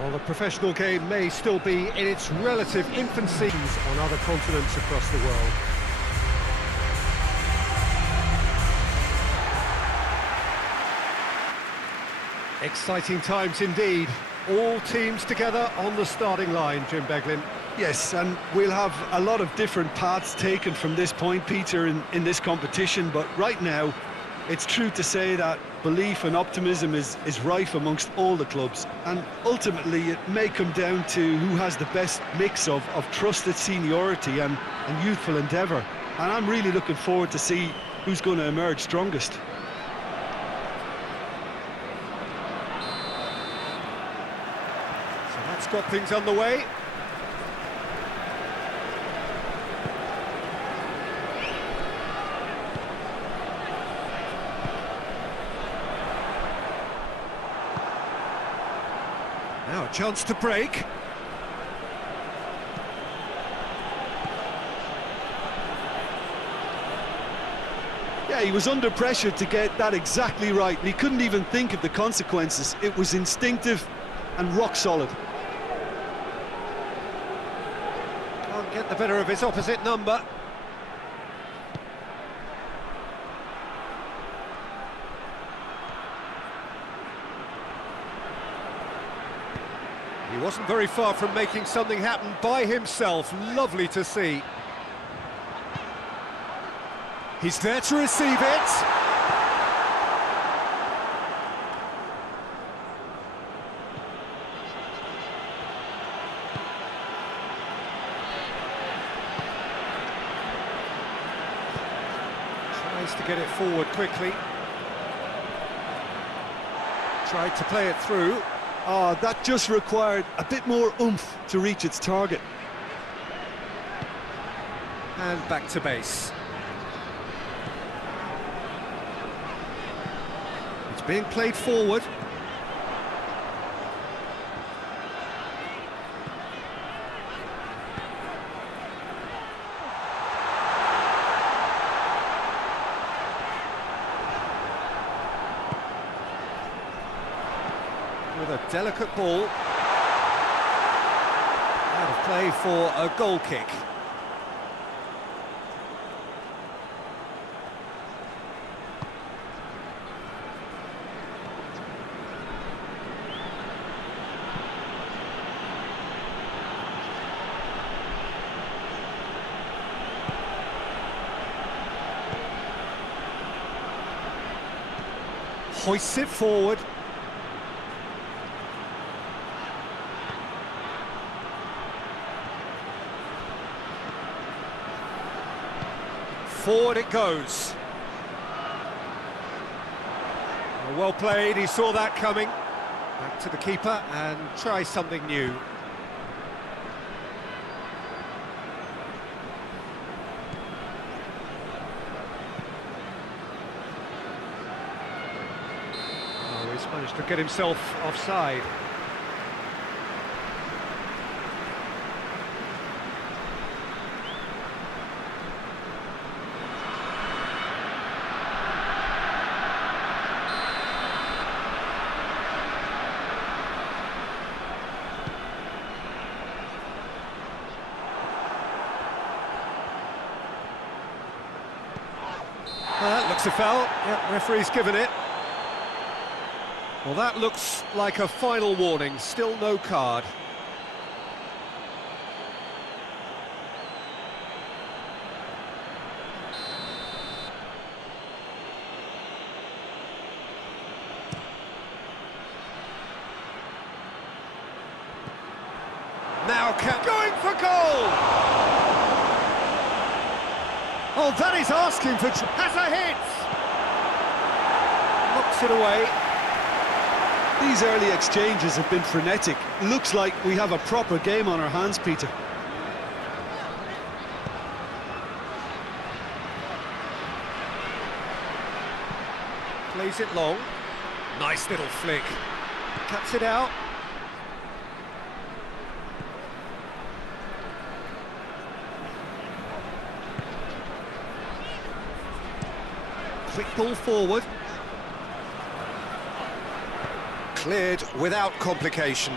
Well, the professional game may still be in its relative infancy on other continents across the world. Exciting times indeed. All teams together on the starting line, Jim Beglin. Yes, and we'll have a lot of different paths taken from this point, Peter, in this competition, but right now, it's true to say that belief and optimism is rife amongst all the clubs, and ultimately it may come down to who has the best mix of trusted seniority and youthful endeavour, and I'm really looking forward to see who's going to emerge strongest. So that's got things underway. Now a chance to break. Yeah, he was under pressure to get that exactly right, and he couldn't even think of the consequences. It was instinctive and rock solid. Can't get the better of his opposite number. He wasn't very far from making something happen by himself. Lovely to see. He's there to receive it. Tries to get it forward quickly. Tried to play it through. Oh, that just required a bit more oomph to reach its target. And back to base. It's being played forward. With a delicate ball. Out of play for a goal kick. Hoists it forward. Forward it goes. Well played, he saw that coming. Back to the keeper and try something new. Oh, he's managed to get himself offside. Well, that looks a foul. Yeah, referee's given it. Well, that looks like a final warning. Still no card. Now going for goal! Oh, that is asking for... has a hit! Knocks it away. These early exchanges have been frenetic. Looks like we have a proper game on our hands, Peter. Plays it long. Nice little flick. Cuts it out. Quick ball forward. Cleared without complication.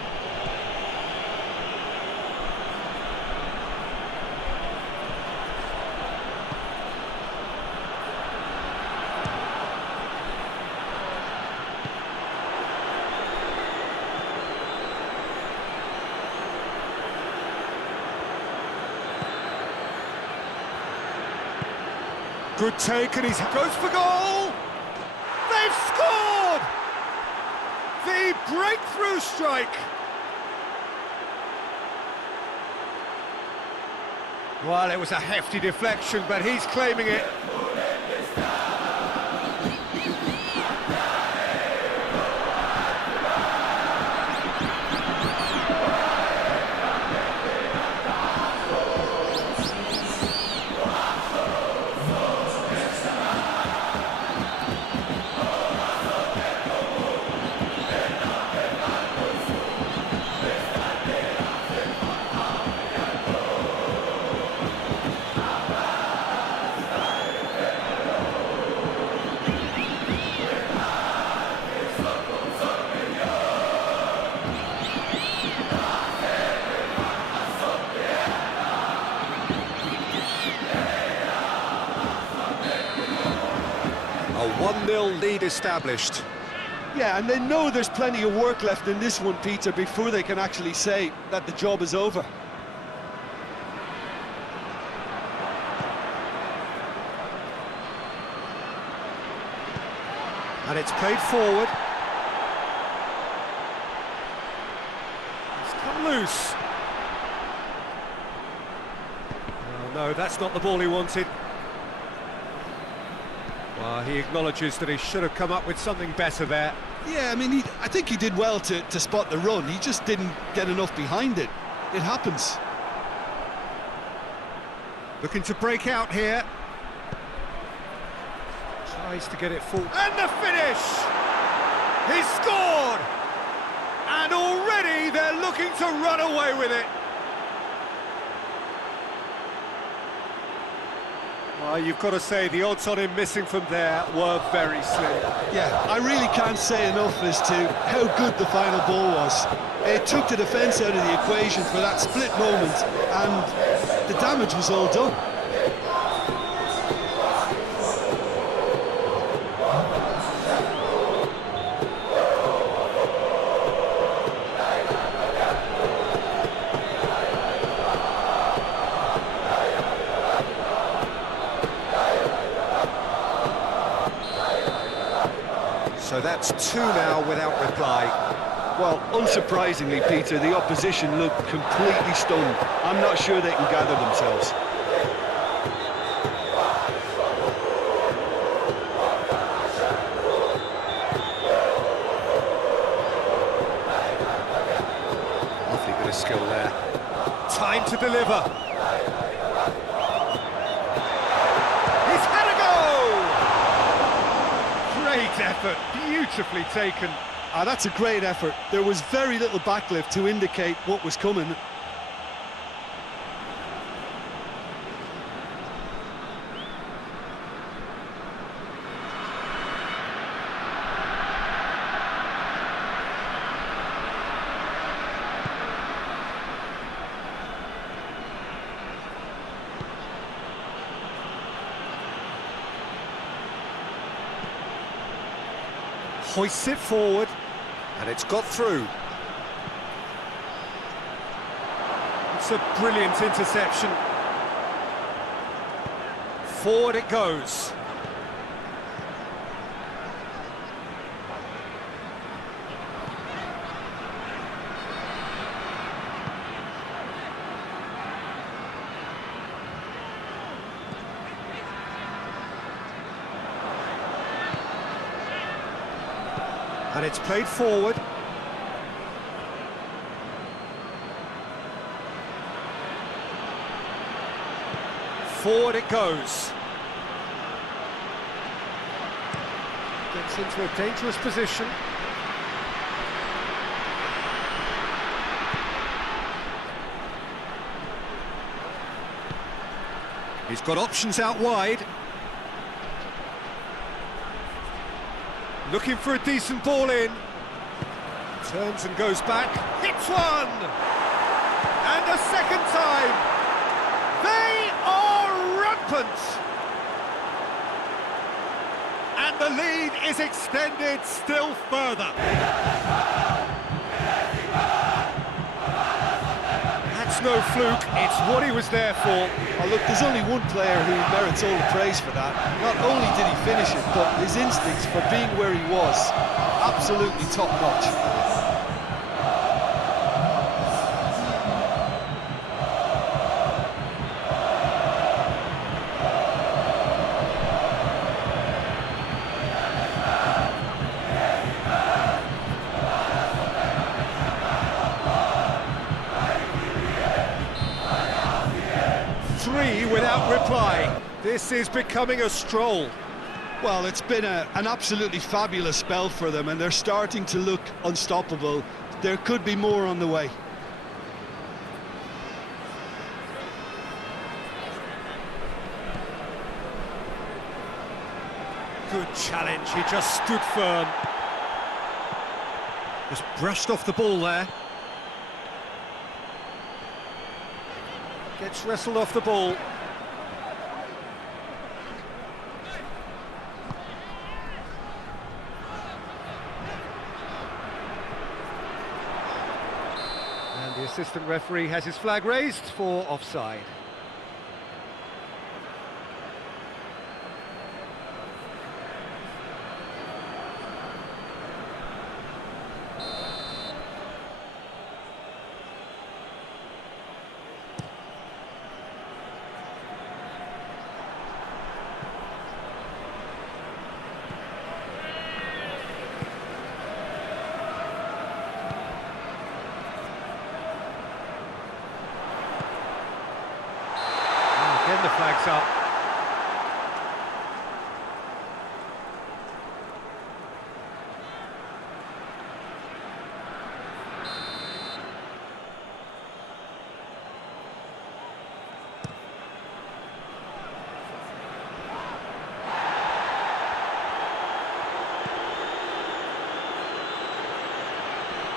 good take, and he goes for goal! They've scored! The breakthrough strike! Well, it was a hefty deflection, but he's claiming it. A 1-0 lead established. Yeah, and they know there's plenty of work left in this one, Peter, before they can actually say that the job is over. And it's played forward. It's come loose. Oh, no, that's not the ball he wanted. Well, he acknowledges that he should have come up with something better there. Yeah, I mean, I think he did well to spot the run. He just didn't get enough behind it. It happens. Looking to break out here. Tries to get it full. And the finish! He's scored! And already they're looking to run away with it. Well, you've got to say the odds on him missing from there were very slim. Yeah, I really can't say enough as to how good the final ball was. It took the defence out of the equation for that split moment, and the damage was all done. So that's 2 now without reply. Well, unsurprisingly, Peter, the opposition looked completely stunned. I'm not sure they can gather themselves. Lovely bit of skill there. Time to deliver. He's had a go! Great effort, beautifully taken. That's a great effort. There was very little backlift to indicate what was coming. Hoists it forward, and it's got through. It's a brilliant interception. Forward it goes. And it's played forward. Forward it goes. Gets into a dangerous position. He's got options out wide. Looking for a decent ball in. Turns and goes back. Hits one! And a second time. They are rampant! And the lead is extended still further. That's no fluke, it's what he was there for. Oh, look, there's only one player who merits all the praise for that. Not only did he finish it, but his instincts for being where he was, absolutely top-notch. Three without reply. This is becoming a stroll. Well, it's been an absolutely fabulous spell for them, and they're starting to look unstoppable. There could be more on the way. Good challenge, he just stood firm. Just brushed off the ball there. Gets wrestled off the ball. And the assistant referee has his flag raised for offside. Again the flag's up.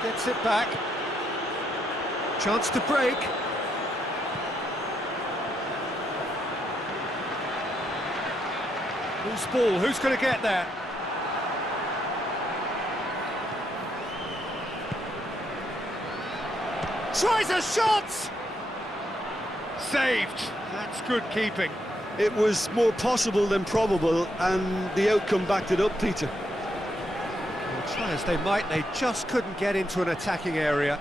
Gets it back. Chance to break. Loose ball, who's going to get there? Tries a shot! Saved. That's good keeping. It was more possible than probable, and the outcome backed it up, Peter. Well, try as they might, they just couldn't get into an attacking area.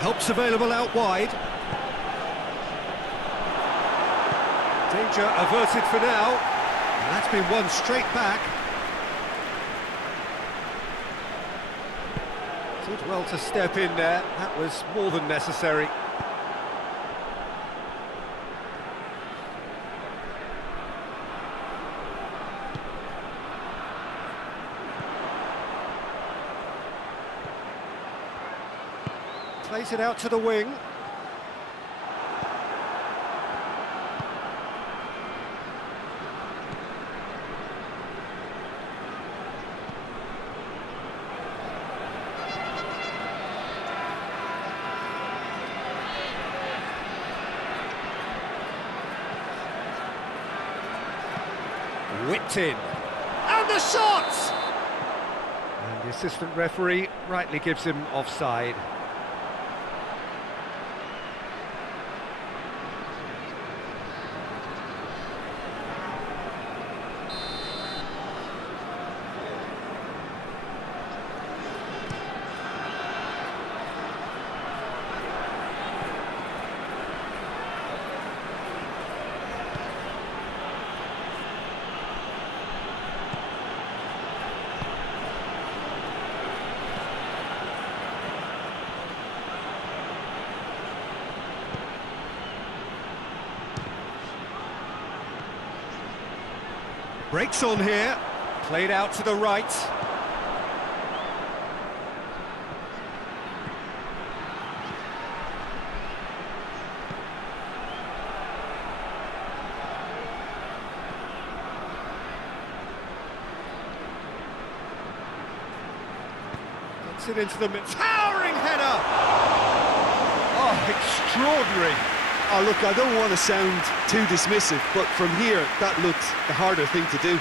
Help's available out wide. Danger averted for now. And that's been won straight back. Did well to step in there. That was more than necessary. Plays it out to the wing. Whipped in. And the shot! And the assistant referee rightly gives him offside. Breaks on here, played out to the right. Gets it into the mid, towering header! Oh, extraordinary. Oh, look, I don't want to sound too dismissive, but from here, that looked the harder thing to do.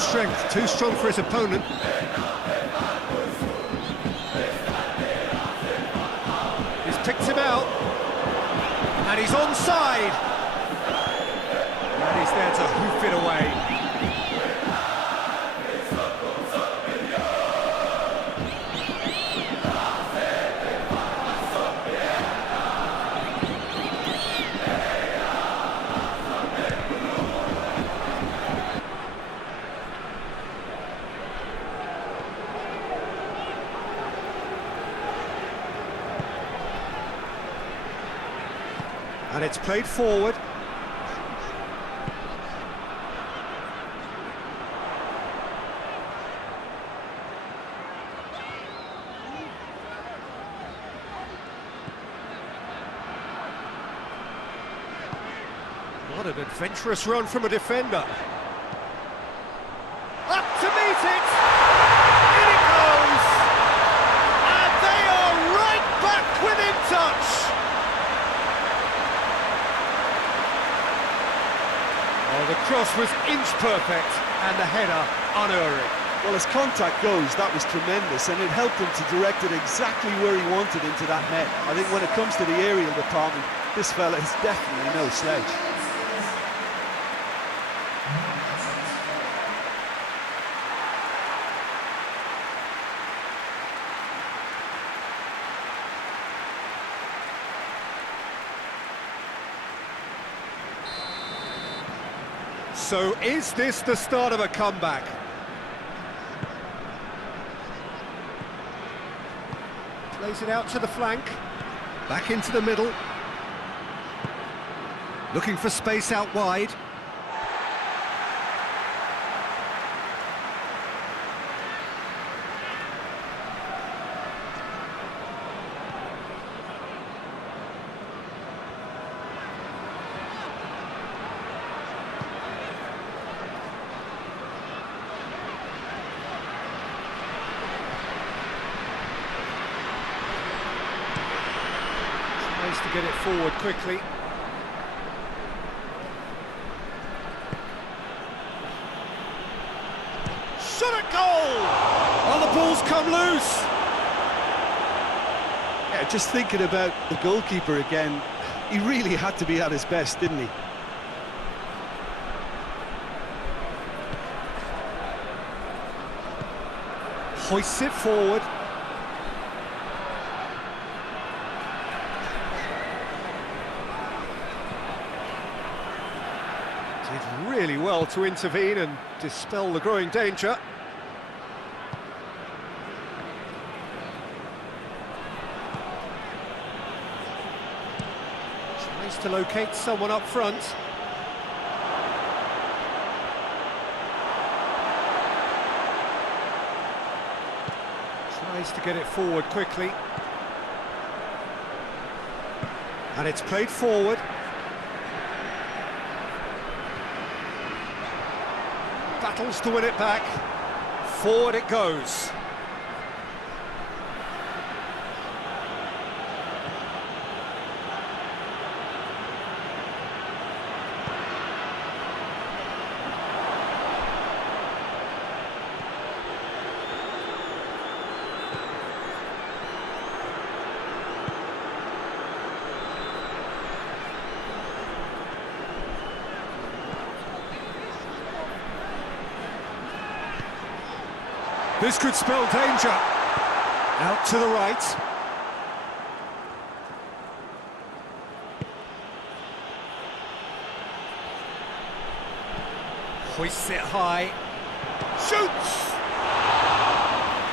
strength, too strong for his opponent. He's picked him out, and he's onside. And he's there to hoof it away. And it's played forward. What an adventurous run from a defender. Up to meet it! In it goes! And they are right back within touch! Oh, the cross was inch perfect and the header unerring. Well, as contact goes, that was tremendous, and it helped him to direct it exactly where he wanted into that net. I think when it comes to the aerial department, this fella is definitely no slouch. So is this the start of a comeback? Plays it out to the flank, back into the middle. Looking for space out wide. To get it forward quickly. Shot at goal! Oh, the ball's come loose! Yeah, just thinking about the goalkeeper again, he really had to be at his best, didn't he? Hoists it forward. Did really well to intervene and dispel the growing danger. Tries to locate someone up front. Tries to get it forward quickly. And it's played forward. Battles to win it back. Forward it goes. This could spell danger. Out to the right. Hoists it high. Shoots!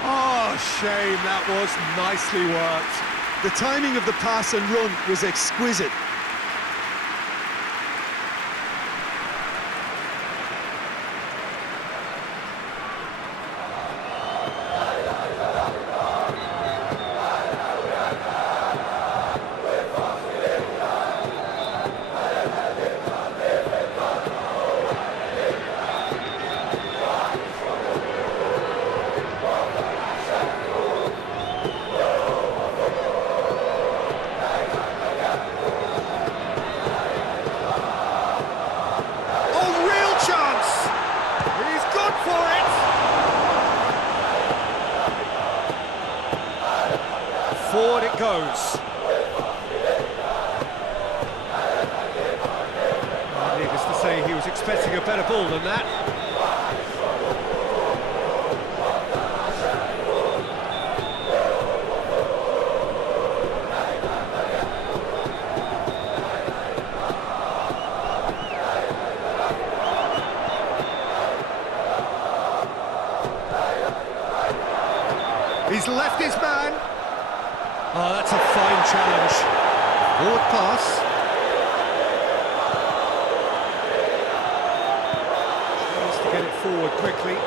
Oh, shame, that was nicely worked. The timing of the pass and run was exquisite. for it. Forward it goes. Needless to say, he was expecting a better ball than that. He's left his man. Oh, that's a fine challenge. Forward pass. Tries to get it forward quickly.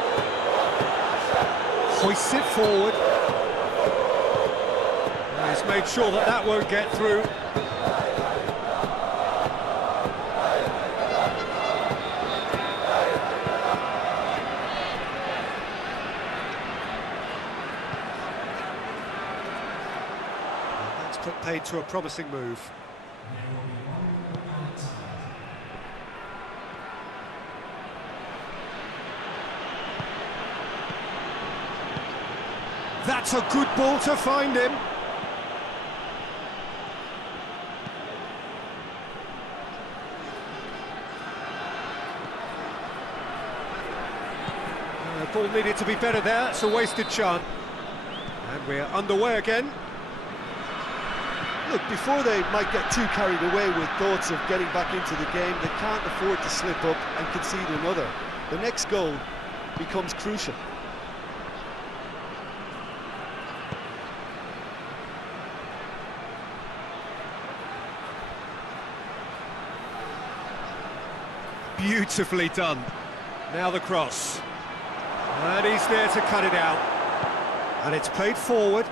Hoists it forward. And he's made sure that that won't get through. Put paid to a promising move. That's a good ball to find him. The ball needed to be better there. It's a wasted chance. And we're underway again. Look, before they might get too carried away with thoughts of getting back into the game, they can't afford to slip up and concede another. The next goal becomes crucial. Beautifully done. Now the cross. And he's there to cut it out. And it's played forward.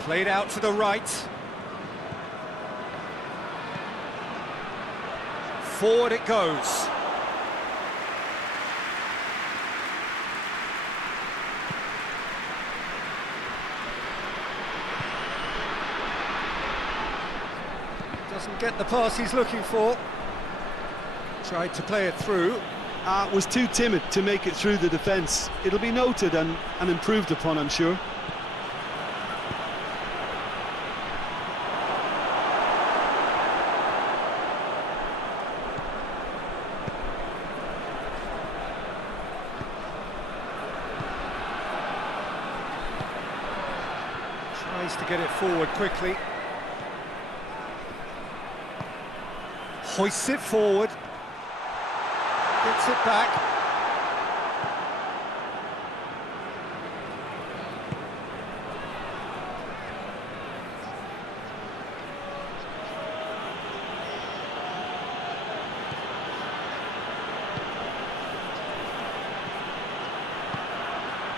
Played out to the right. Forward it goes. Doesn't get the pass he's looking for. Tried to play it through. Was too timid to make it through the defence. It'll be noted and improved upon, I'm sure. Tries to get it forward quickly. Hoists it forward. Gets it back.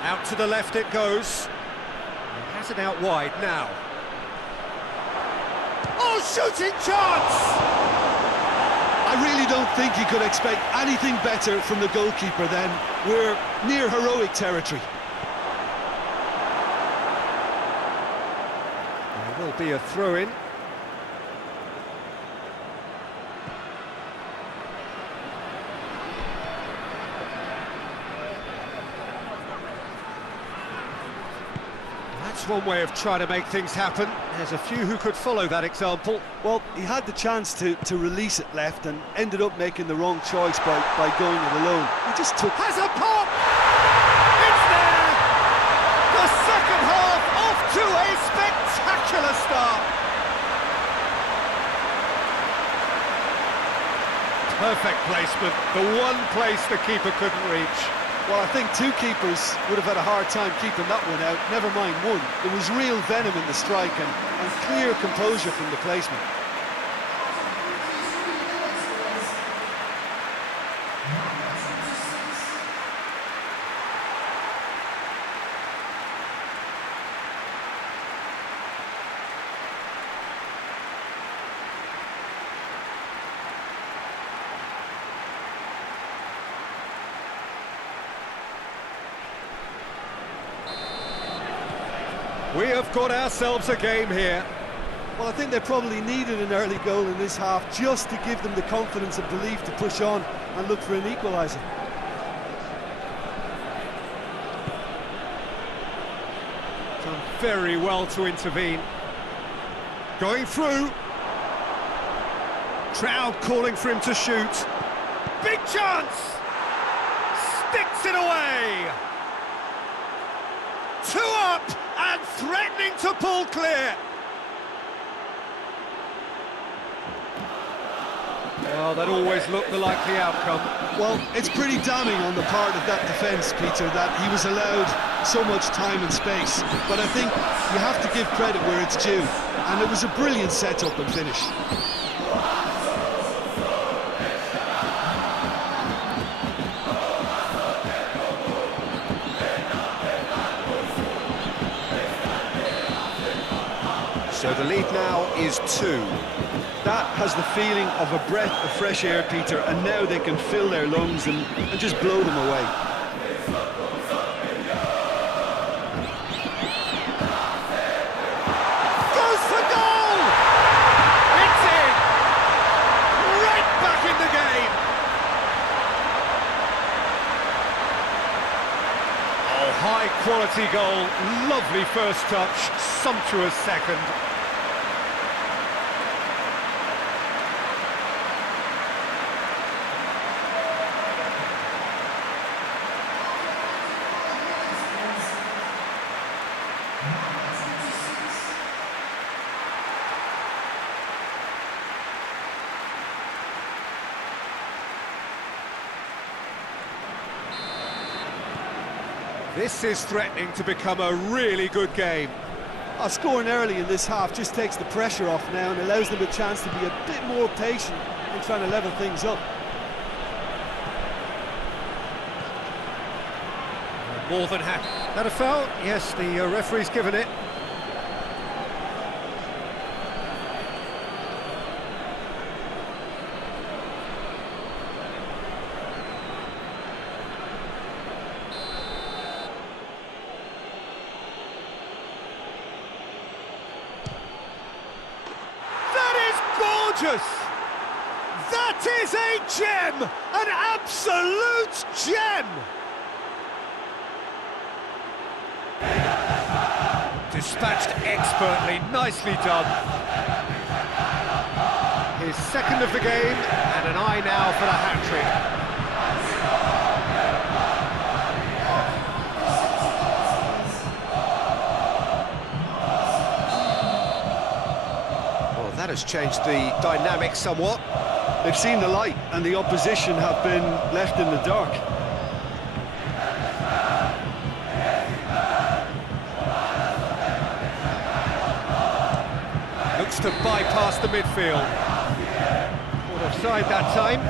Out to the left it goes. He has it out wide now. Oh, shooting chance! I really don't think you could expect anything better from the goalkeeper then. We're near heroic territory. There will be a throw-in. That's one way of trying to make things happen. There's a few who could follow that example. Well, he had the chance to release it left and ended up making the wrong choice by going it alone. He just took... Has a pop! It's there! The second half off to a spectacular start. Perfect placement, the one place the keeper couldn't reach. Well, I think two keepers would have had a hard time keeping that one out, never mind one. There was real venom in the strike and clear composure from the placement. We have got ourselves a game here. Well, I think they probably needed an early goal in this half just to give them the confidence and belief to push on and look for an equaliser. Done very well to intervene. Going through. Crowd calling for him to shoot. Big chance! Sticks it away! 2 up and threatening to pull clear. Well, that always looked the likely outcome. Well, it's pretty damning on the part of that defence, Peter, that he was allowed so much time and space. But I think you have to give credit where it's due. And it was a brilliant set-up and finish. So the lead now is 2. That has the feeling of a breath of fresh air, Peter, and now they can fill their lungs and just blow them away. Goes for goal! It's in! Right back in the game! Oh, high quality goal, lovely first touch, sumptuous second. This is threatening to become a really good game. Scoring early in this half just takes the pressure off now and allows them a chance to be a bit more patient in trying to level things up. More than happy. That a foul? Yes, the referee's given it. That is a gem! An absolute gem! Dispatched expertly, nicely done. His second of the game, and an eye now for the hat-trick. That has changed the dynamic somewhat. They've seen the light and the opposition have been left in the dark. Looks to bypass the midfield. Caught offside that time.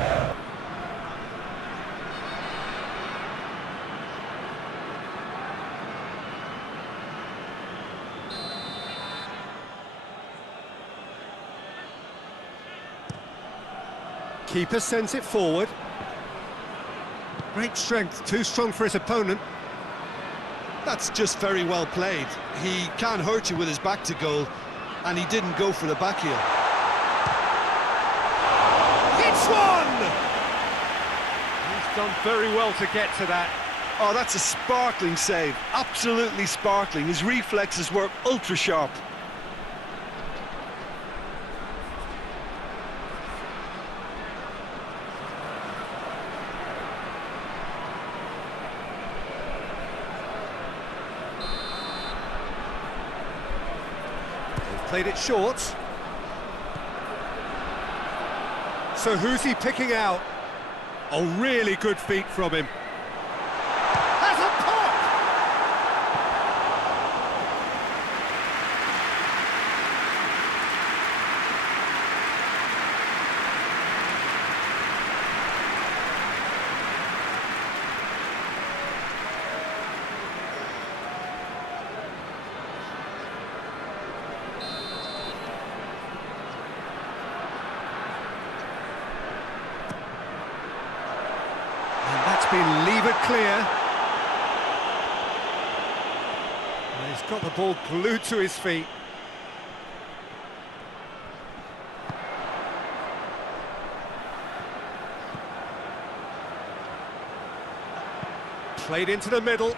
Keeper sends it forward. Great strength, too strong for his opponent. That's just very well played. He can't hurt you with his back to goal, and he didn't go for the back heel. It's one! He's done very well to get to that. Oh, that's a sparkling save, absolutely sparkling. His reflexes were ultra sharp. Played it short. So who's he picking out? Oh, really good feet from him. Has a pop! Been levered clear. He's got the ball glued to his feet. Played into the middle.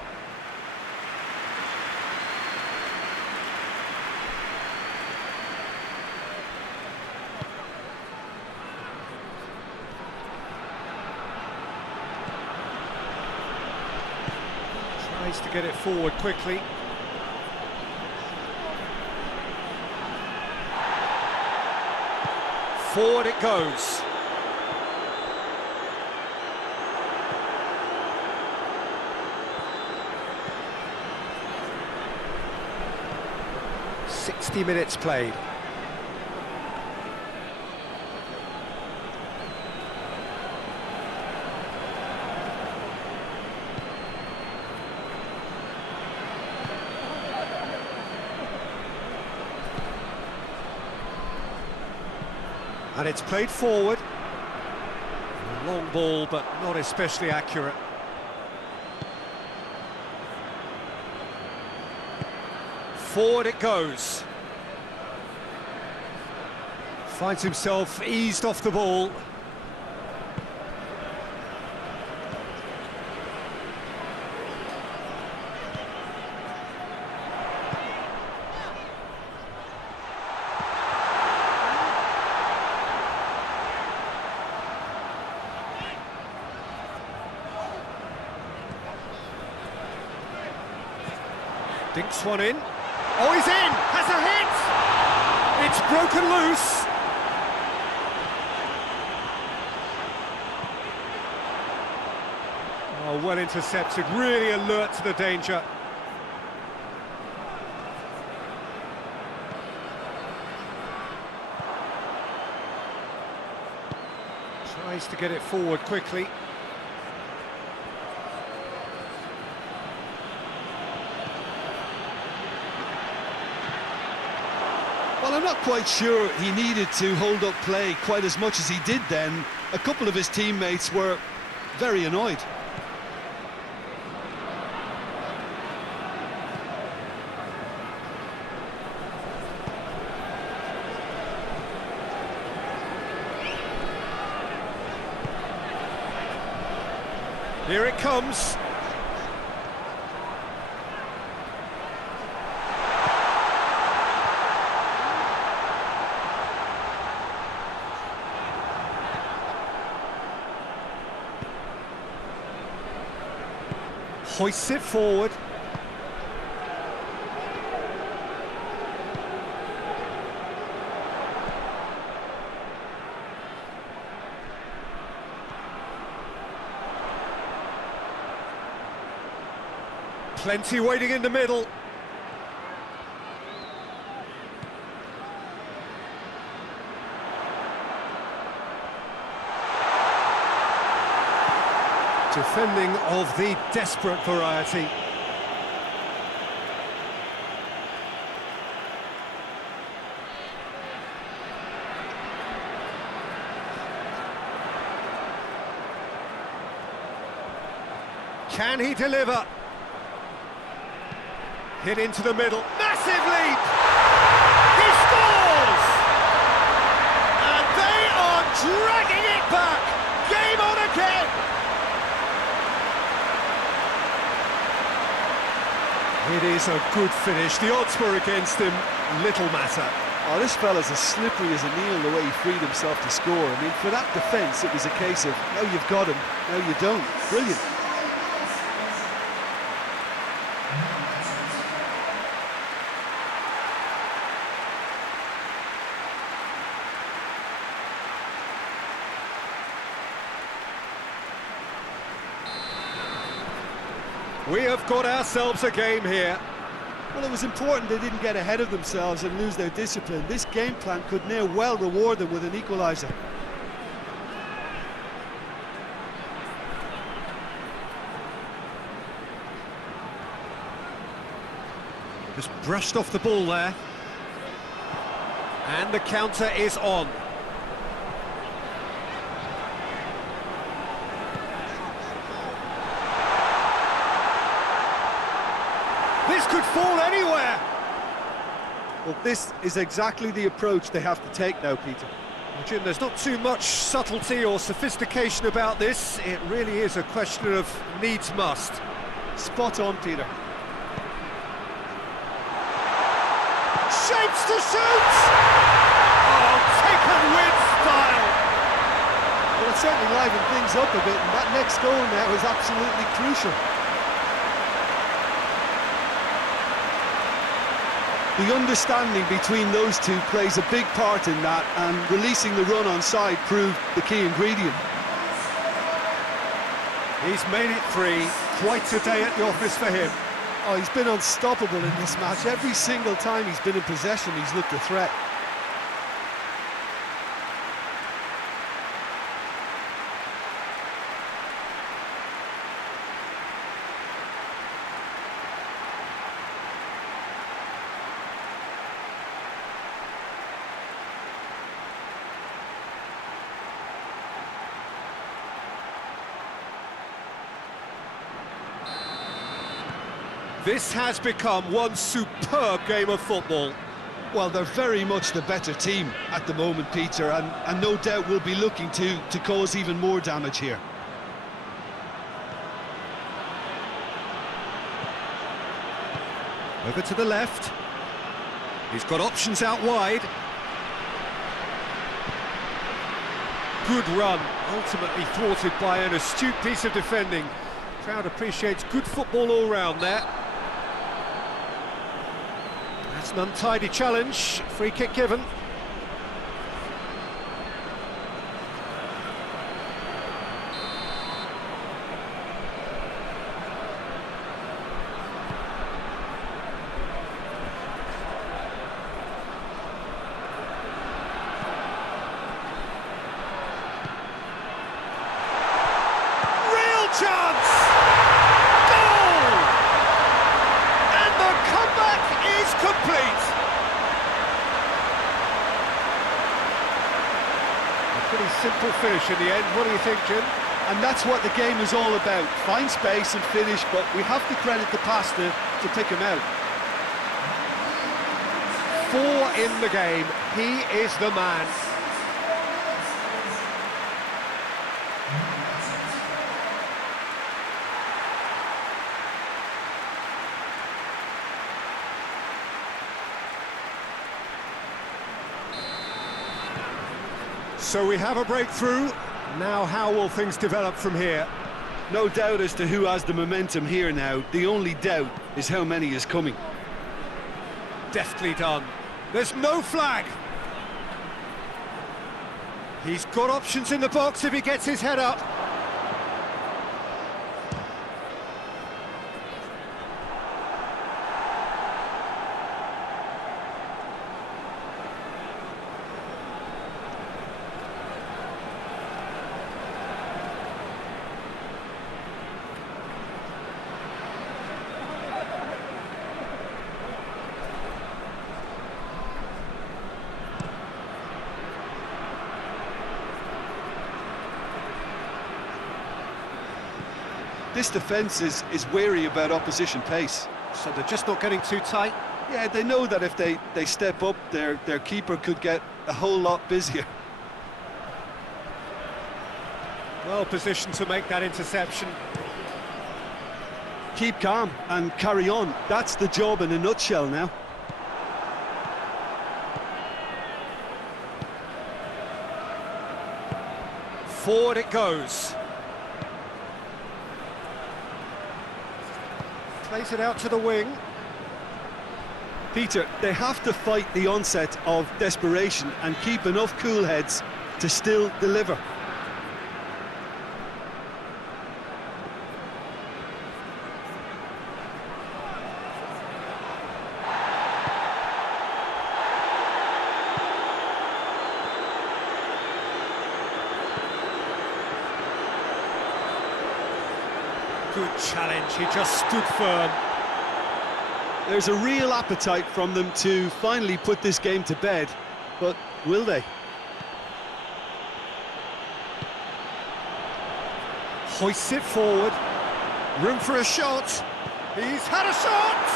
Tries to get it forward quickly. Forward it goes. Minutes played. And it's played forward. A long ball, but not especially accurate. Forward it goes. Finds himself eased off the ball. Dinks one in. Oh, he's in! Has a hit! It's broken loose. Oh, well intercepted, really alert to the danger. Tries to get it forward quickly. Well, I'm not quite sure he needed to hold up play quite as much as he did then. A couple of his teammates were very annoyed. Here it comes. Hoists it forward. Plenty waiting in the middle. Defending of the desperate variety. Can he deliver? Hit into the middle. Massive lead! He scores! And they are dragging it back! Game on again! It is a good finish. The odds were against him. Little matter. Oh, this fella's as slippery as a needle the way he freed himself to score. I mean, for that defence, it was a case of, now you've got him, now you don't. Brilliant. We have got ourselves a game here. Well, it was important they didn't get ahead of themselves and lose their discipline. This game plan could near well reward them with an equaliser. Just brushed off the ball there. And the counter is on. This could fall anywhere. Well, this is exactly the approach they have to take now, Peter. Well, Jim, there's not too much subtlety or sophistication about this. It really is a question of needs must. Spot on, Peter. Shapes to shoot! Oh, taken with style! Well, it certainly livened things up a bit, and that next goal now is absolutely crucial. The understanding between those two plays a big part in that, and releasing the run on side proved the key ingredient. He's made it 3. Quite a day at the office for him. Oh, he's been unstoppable in this match. Every single time he's been in possession, he's looked a threat. This has become one superb game of football. Well, they're very much the better team at the moment, Peter, and no doubt will be looking to cause even more damage here. Over to the left. He's got options out wide. Good run, ultimately thwarted by an astute piece of defending. Crowd appreciates good football all round there. That's an untidy challenge, free kick given. Real chance! Goal! And the comeback is complete. A pretty simple finish in the end. What do you think, Jim? And that's what the game is all about. Find space and finish, but we have to credit the pass to pick him out. 4 in the game. He is the man. So we have a breakthrough. Now how will things develop from here? No doubt as to who has the momentum here now. The only doubt is how many is coming. Deftly done. There's no flag. He's got options in the box if he gets his head up. This defence is wary about opposition pace. So they're just not getting too tight. Yeah, they know that if they step up, their keeper could get a whole lot busier. Well positioned to make that interception. Keep calm and carry on. That's the job in a nutshell now. Forward it goes. Plays it out to the wing. Peter, they have to fight the onset of desperation and keep enough cool heads to still deliver. Good challenge, he just stood firm. There's a real appetite from them to finally put this game to bed, but will they? Hoists it forward. Room for a shot. He's had a shot!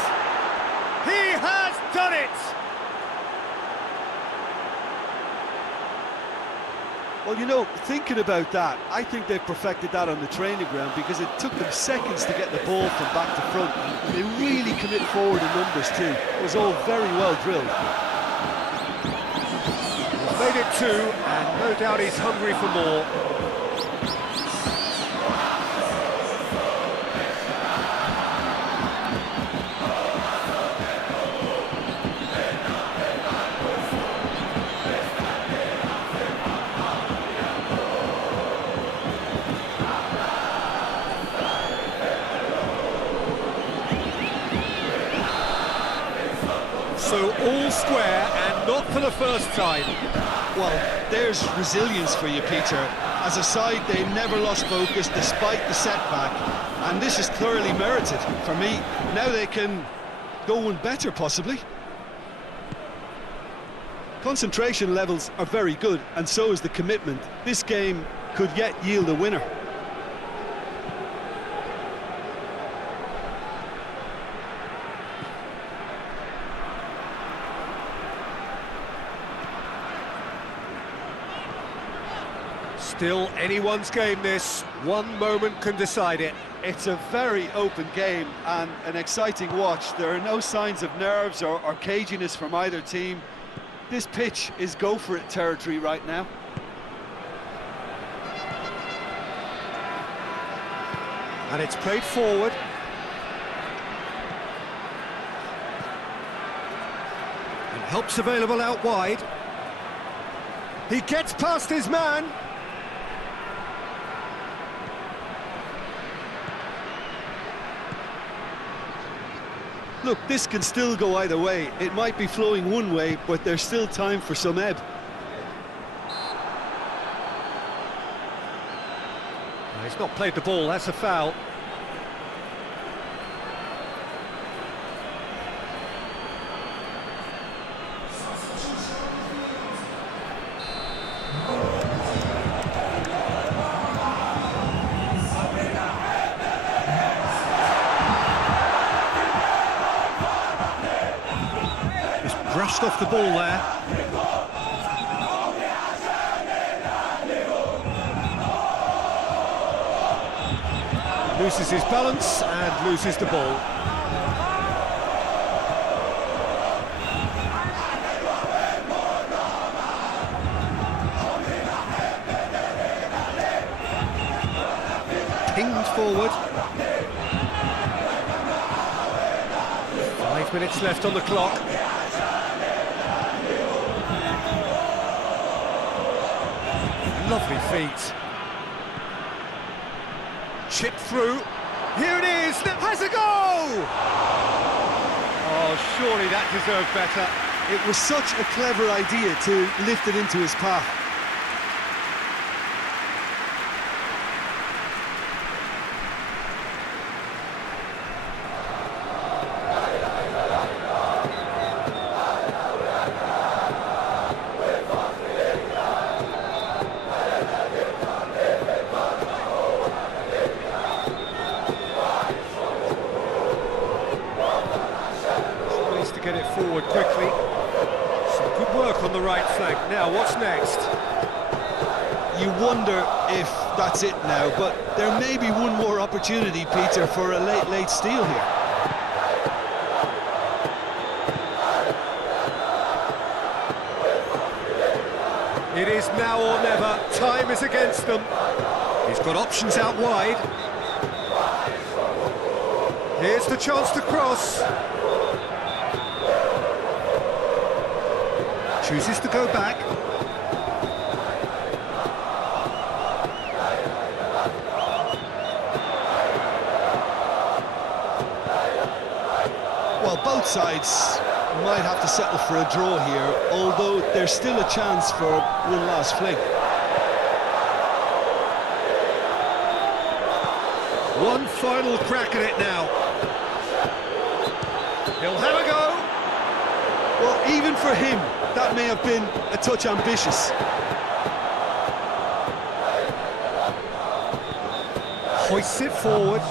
He has done it! Well, you know, thinking about that, I think they've perfected that on the training ground because it took them seconds to get the ball from back to front. And they really commit forward in numbers too. It was all very well drilled. He's made it 2, and no doubt he's hungry for more. So all square, and not for the first time. Well, there's resilience for you, Peter. As a side, they never lost focus despite the setback, and this is thoroughly merited for me. Now they can go one better, possibly. Concentration levels are very good, and so is the commitment. This game could yet yield a winner. Still anyone's game this, one moment can decide it. It's a very open game and an exciting watch. There are no signs of nerves or caginess from either team. This pitch is go-for-it territory right now. And it's played forward. And help's available out wide. He gets past his man. Look, this can still go either way. It might be flowing one way, but there's still time for some ebb. He's not played the ball, that's a foul. Brushed off the ball there. Loses his balance and loses the ball. Pinged forward. 5 minutes left on the clock. Lovely feet. Chipped through. Here it is. Has a goal! Oh, surely that deserved better. It was such a clever idea to lift it into his path. Get it forward quickly. Some good work on the right flank. Now, what's next? You wonder if that's it now, but there may be one more opportunity, Peter, for a late steal here. It is now or never. Time is against them. He's got options out wide. Here's the chance to cross. Chooses to go back. Well, both sides might have to settle for a draw here, although there's still a chance for one last fling. One final crack at it now. He'll have a go. Well, even for him, that may have been a touch ambitious. Hoists it forward.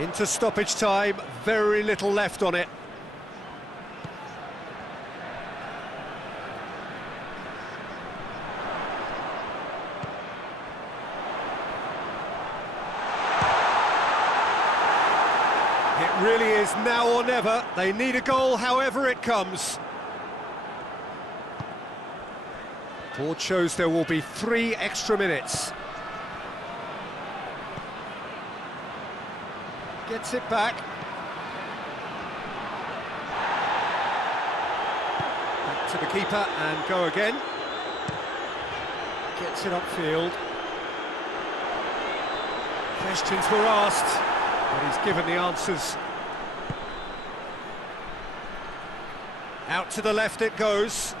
Into stoppage time, very little left on it. It really is now or never. They need a goal however it comes. Board shows there will be 3 extra minutes. Gets it back. Back to the keeper and go again. Gets it upfield. Questions were asked, but he's given the answers. Out to the left it goes.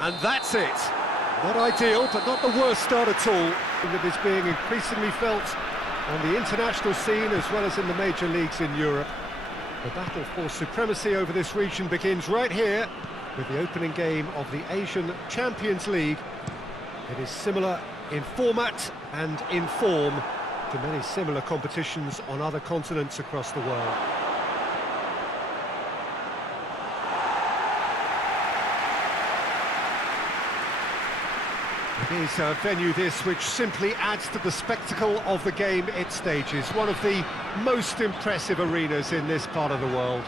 And that's it. Not ideal, but not the worst start at all. That is being increasingly felt on the international scene as well as in the major leagues in Europe. The battle for supremacy over this region begins right here with the opening game of the Asian Champions League. It is similar in format and in form to many similar competitions on other continents across the world. It is a venue this which simply adds to the spectacle of the game it stages. One of the most impressive arenas in this part of the world.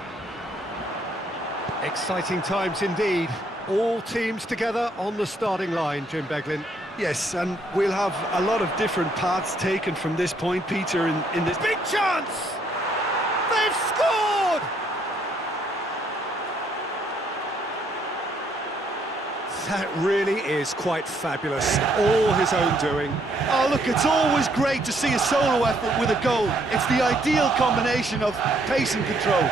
Exciting times indeed. All teams together on the starting line, Jim Beglin. Yes, and we'll have a lot of different paths taken from this point, Peter, in this... Big chance! They've scored! That really is quite fabulous. All his own doing. Oh, look, it's always great to see a solo effort with a goal. It's the ideal combination of pace and control.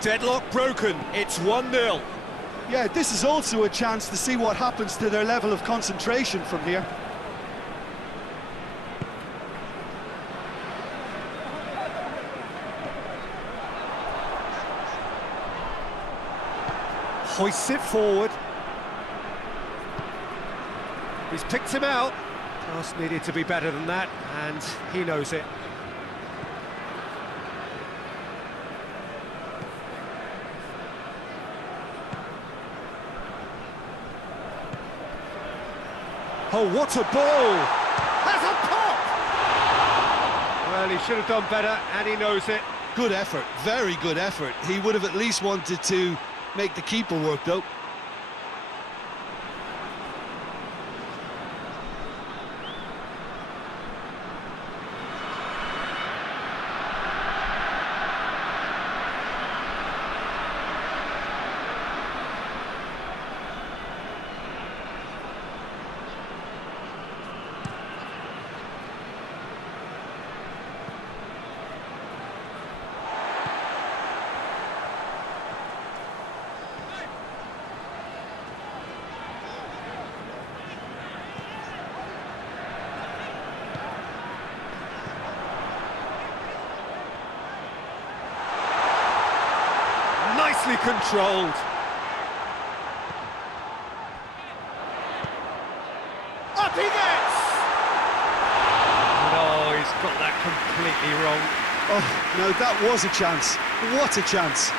Deadlock broken, it's 1-0. Yeah, this is also a chance to see what happens to their level of concentration from here. Hoists it forward. He's picked him out. Pass needed to be better than that, and he knows it. Oh, what a ball! Has a pop! Well, he should have done better, and he knows it. Good effort, very good effort. He would have at least wanted to make the keeper work, though. Nicely controlled. Up he gets! No, he's got that completely wrong. Oh, no, that was a chance. What a chance.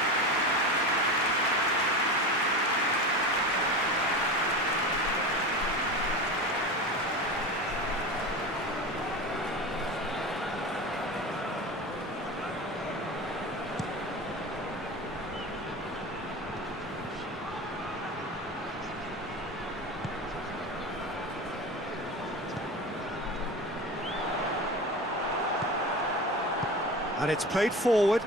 And it's played forward.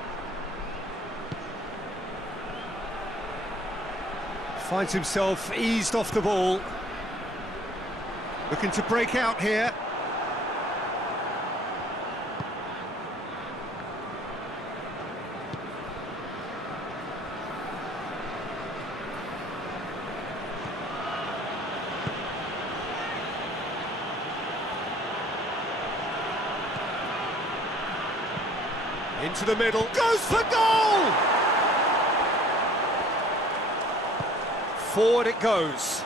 Finds himself eased off the ball. Looking to break out here. Into the middle, goes for goal! Forward it goes,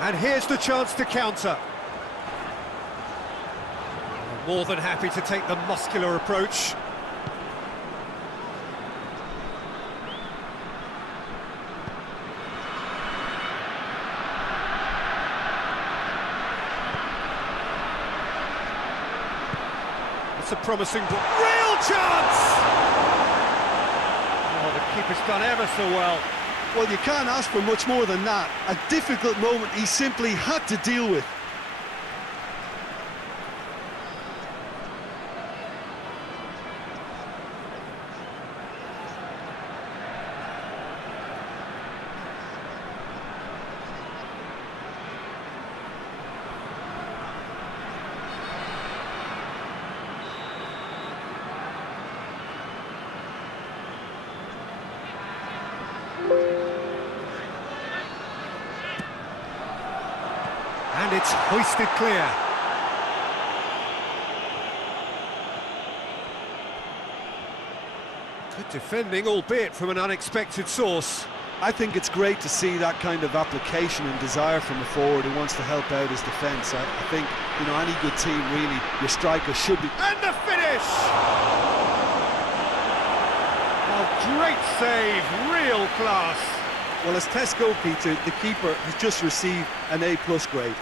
and here's the chance to counter. More than happy to take the muscular approach. It's a promising ball. Real chance! Oh, the keeper's done ever so well. Well, you can't ask for much more than that. A difficult moment he simply had to deal with. And it's hoisted clear. Good defending, albeit from an unexpected source. I think it's great to see that kind of application and desire from a forward who wants to help out his defence. I think, you know, any good team, really, your striker should be... And the finish! Oh, great save, real class. Well, as test go, Peter, the keeper has just received an A+ grade.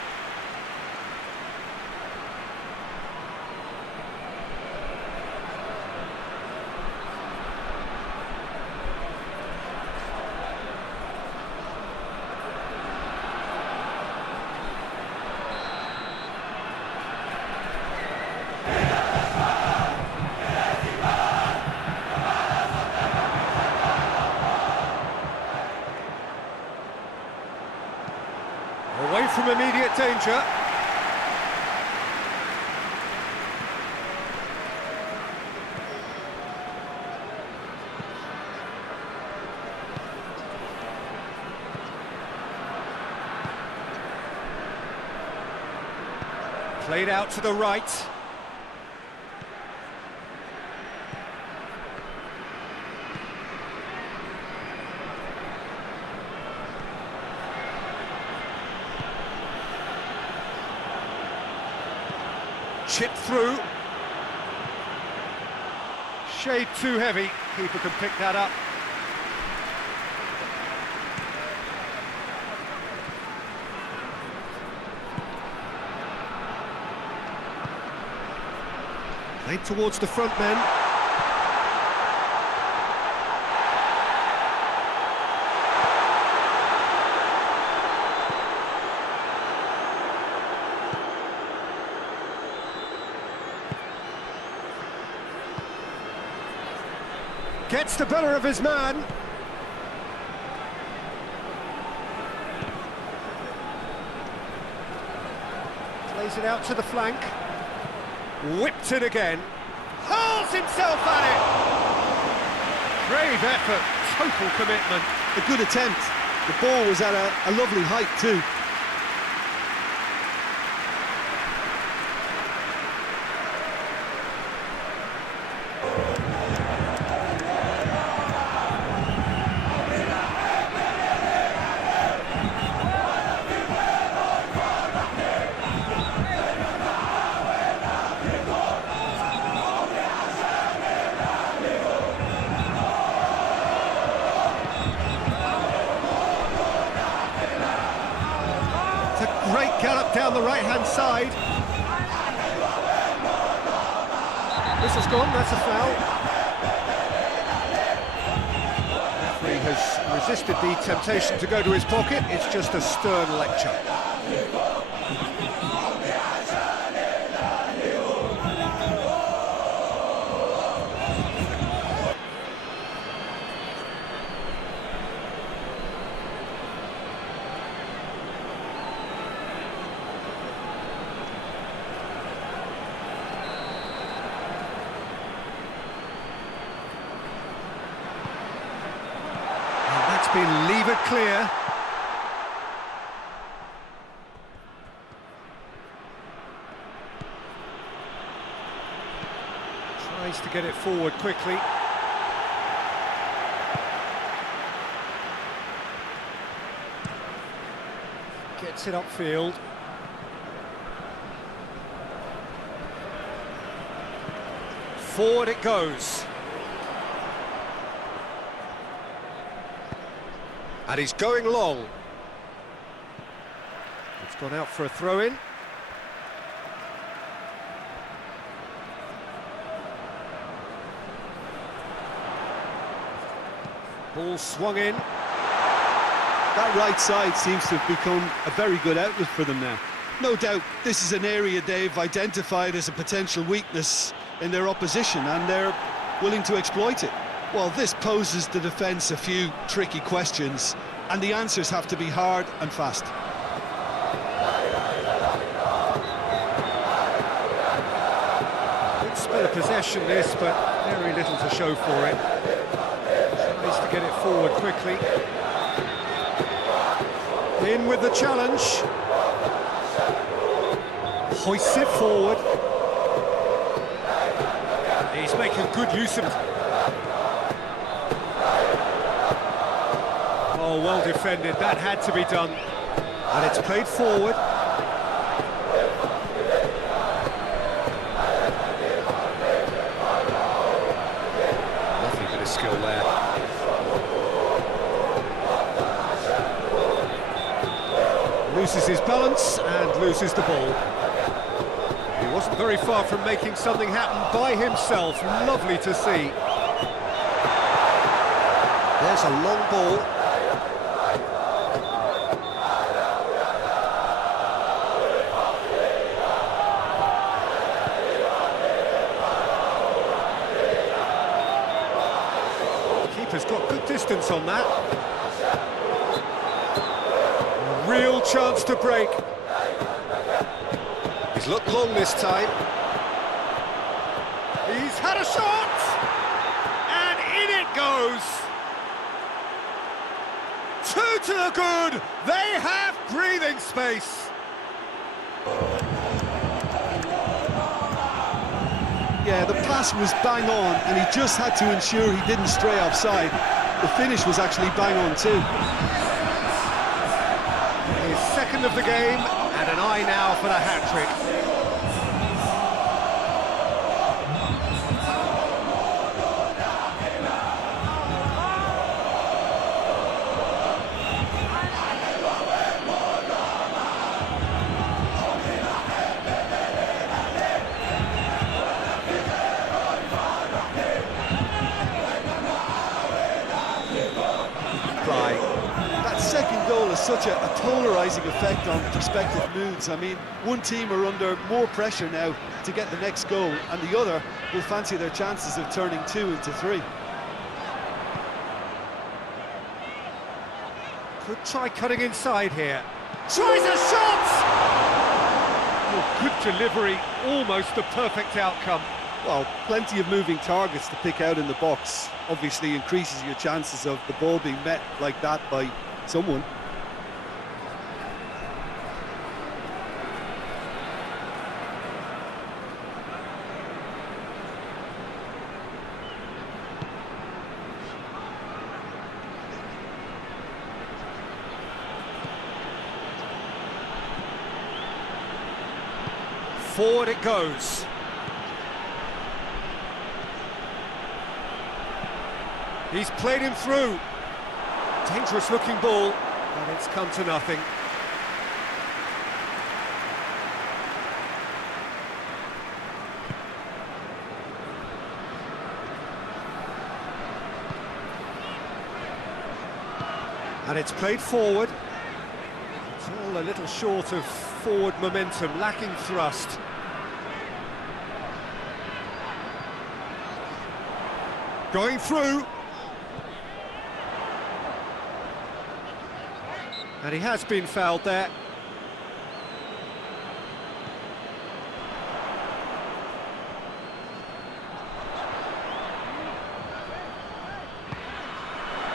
Away from immediate danger. Played out to the right. Chip through. Shade too heavy. Keeper can pick that up. Played towards the front men. Gets the better of his man. Plays it out to the flank. Whipped it again. Hurls himself at it. Brave effort, total commitment. A good attempt. The ball was at a lovely height too. Great gallop down the right-hand side. This has gone, that's a foul. The referee has resisted the temptation to go to his pocket. It's just a stern lecture. been levered clear. Tries to get it forward quickly. Gets it upfield. Forward it goes. And he's going long. It's gone out for a throw-in. Ball swung in. That right side seems to have become a very good outlet for them now. No doubt this is an area they've identified as a potential weakness in their opposition, and they're willing to exploit it. Well, this poses the defence a few tricky questions, and the answers have to be hard and fast. Good spell of possession this, but very little to show for it. Tries to get it forward quickly. In with the challenge. Hoists it forward. He's making good use of it. Oh, well defended. That had to be done. And it's played forward. Lovely bit of skill there. Loses his balance and loses the ball. He wasn't very far from making something happen by himself. Lovely to see. There's a long ball. Keeper's got good distance on that. Real chance to break. He's looked long this time. He's had a shot! And in it goes! Two to the good! They have breathing space! Yeah, the pass was bang on, and he just had to ensure he didn't stray offside. The finish was actually bang on too. His second of the game, and an eye now for the hat-trick. That second goal has such a polarising effect on prospective moods. I mean, one team are under more pressure now to get the next goal, and the other will fancy their chances of turning 2 into 3. Could try cutting inside here. Tries a shot! Oh, good delivery, almost the perfect outcome. Well, plenty of moving targets to pick out in the box. Obviously increases your chances of the ball being met like that by someone. Forward it goes. He's played him through. Dangerous looking ball, but it's come to nothing. And it's played forward. It's all a little short of forward momentum, lacking thrust. Going through. And he has been fouled there.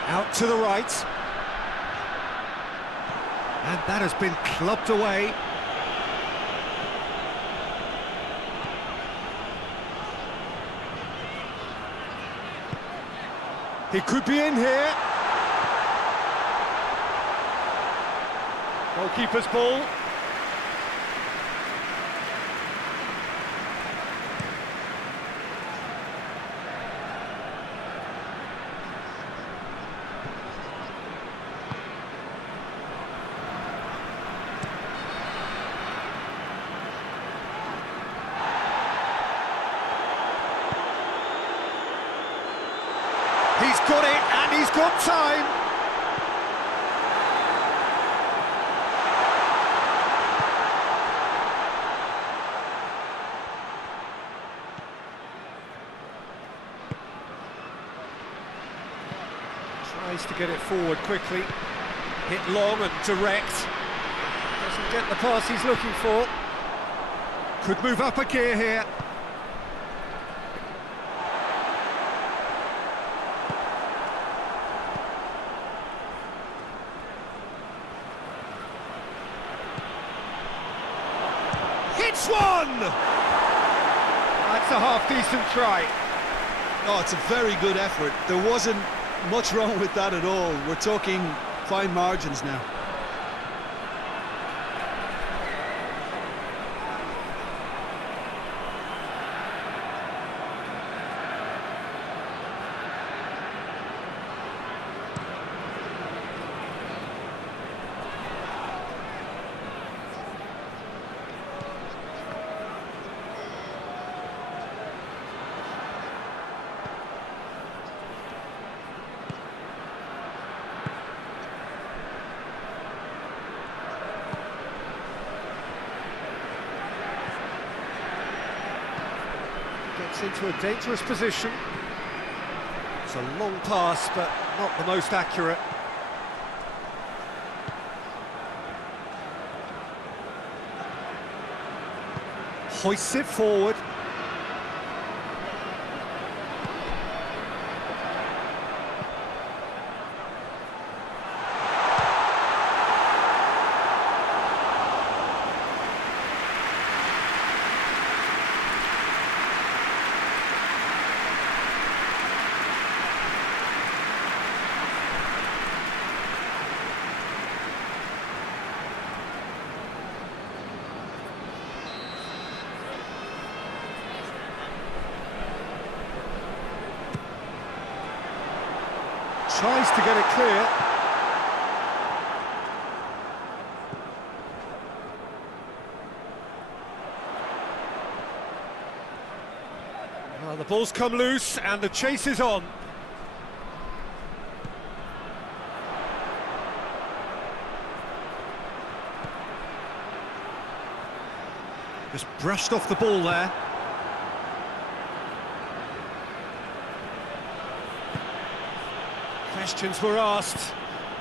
Out to the right. And that has been clubbed away. He could be in here. Goalkeeper's ball. He's got it, and he's got time. Tries to get it forward quickly. Hit long and direct. Doesn't get the pass he's looking for. Could move up a gear here. Hits one! That's a half-decent try. Oh, it's a very good effort. There wasn't much wrong with that at all. We're talking fine margins now. Gets into a dangerous position. It's a long pass, but not the most accurate. Hoists it forward. Tries to get it clear. Well, the ball's come loose and the chase is on. Just brushed off the ball there. Questions were asked,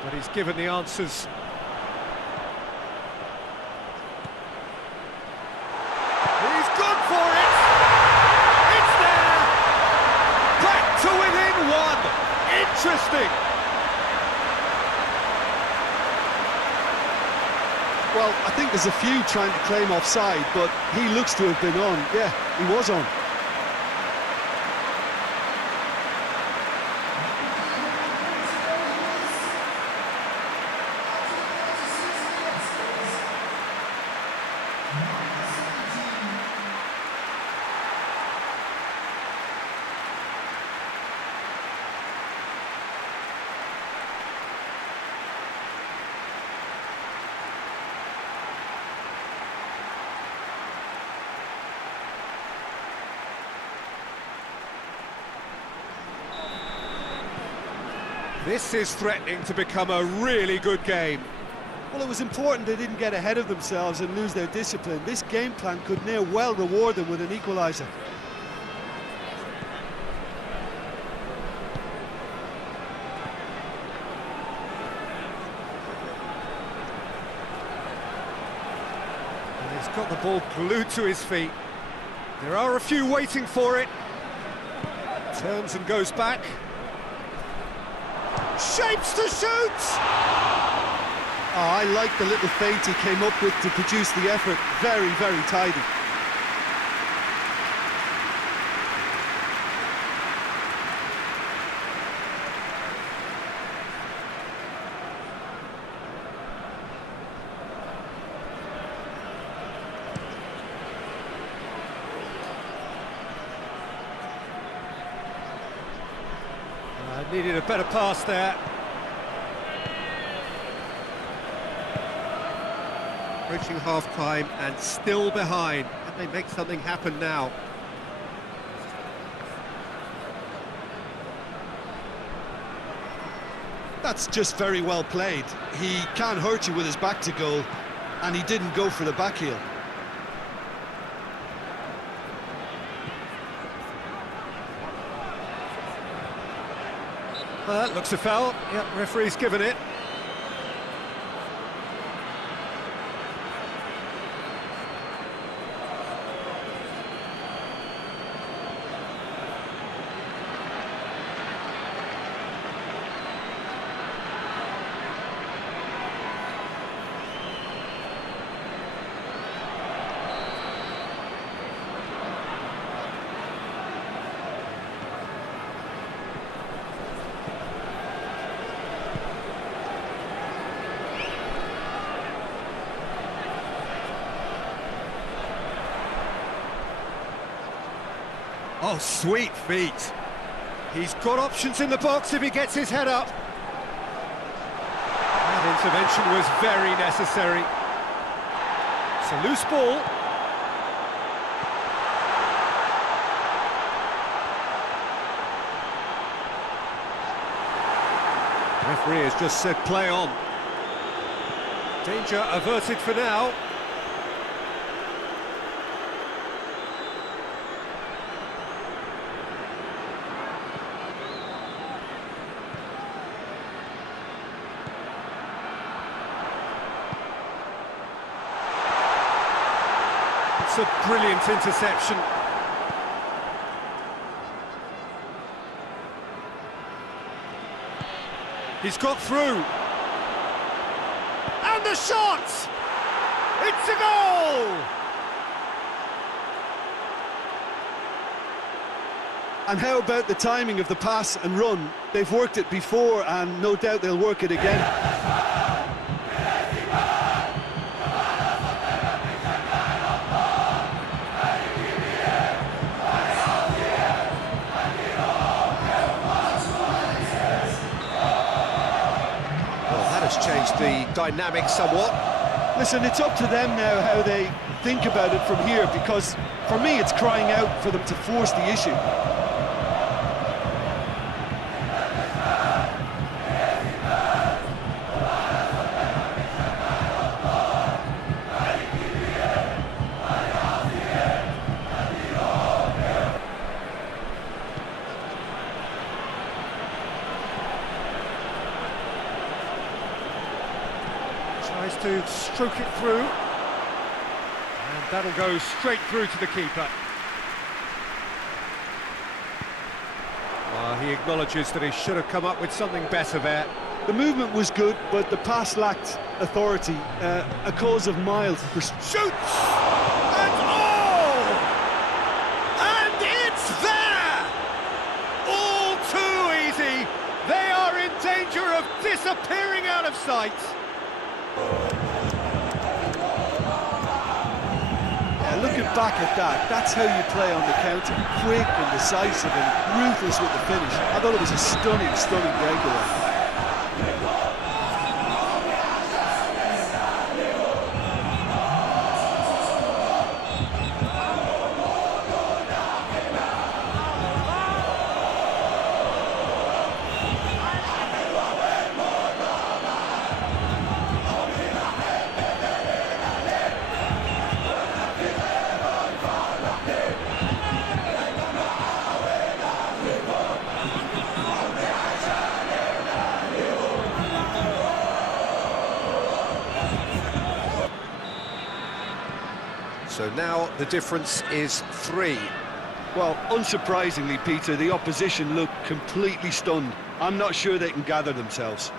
but he's given the answers. He's gone for it! It's there! Back to within one! Interesting! Well, I think there's a few trying to claim offside, but he looks to have been on. Yeah, he was on. This is threatening to become a really good game. Well, it was important they didn't get ahead of themselves and lose their discipline. This game plan could near well reward them with an equaliser. And he's got the ball glued to his feet. There are a few waiting for it. Turns and goes back. Shapes to shoot! Oh, I like the little feint he came up with to produce the effort. Very, very tidy. Needed a better pass there. Approaching half-time and still behind. Can they make something happen now? That's just very well played. He can't hurt you with his back to goal, and he didn't go for the back heel. That looks a foul. Yep, referee's given it. Oh, sweet feet. He's got options in the box if he gets his head up. That intervention was very necessary. It's a loose ball. The referee has just said play on. Danger averted for now. It's a brilliant interception. He's got through. And the shot! It's a goal! And how about the timing of the pass and run? They've worked it before, and no doubt they'll work it again. Changed the dynamic somewhat. Listen, it's up to them now how they think about it from here, because for me it's crying out for them to force the issue. Tries to stroke it through, and that'll go straight through to the keeper. He acknowledges that he should have come up with something better there. The movement was good, but the pass lacked authority. A cause of mild Shoots! And oh! And it's there! All too easy! They are in danger of disappearing out of sight! Yeah, looking back at that, that's how you play on the counter. Quick and decisive and ruthless with the finish. I thought it was a stunning, stunning breakaway. So now the difference is 3. Well, unsurprisingly, Peter, the opposition look completely stunned. I'm not sure they can gather themselves.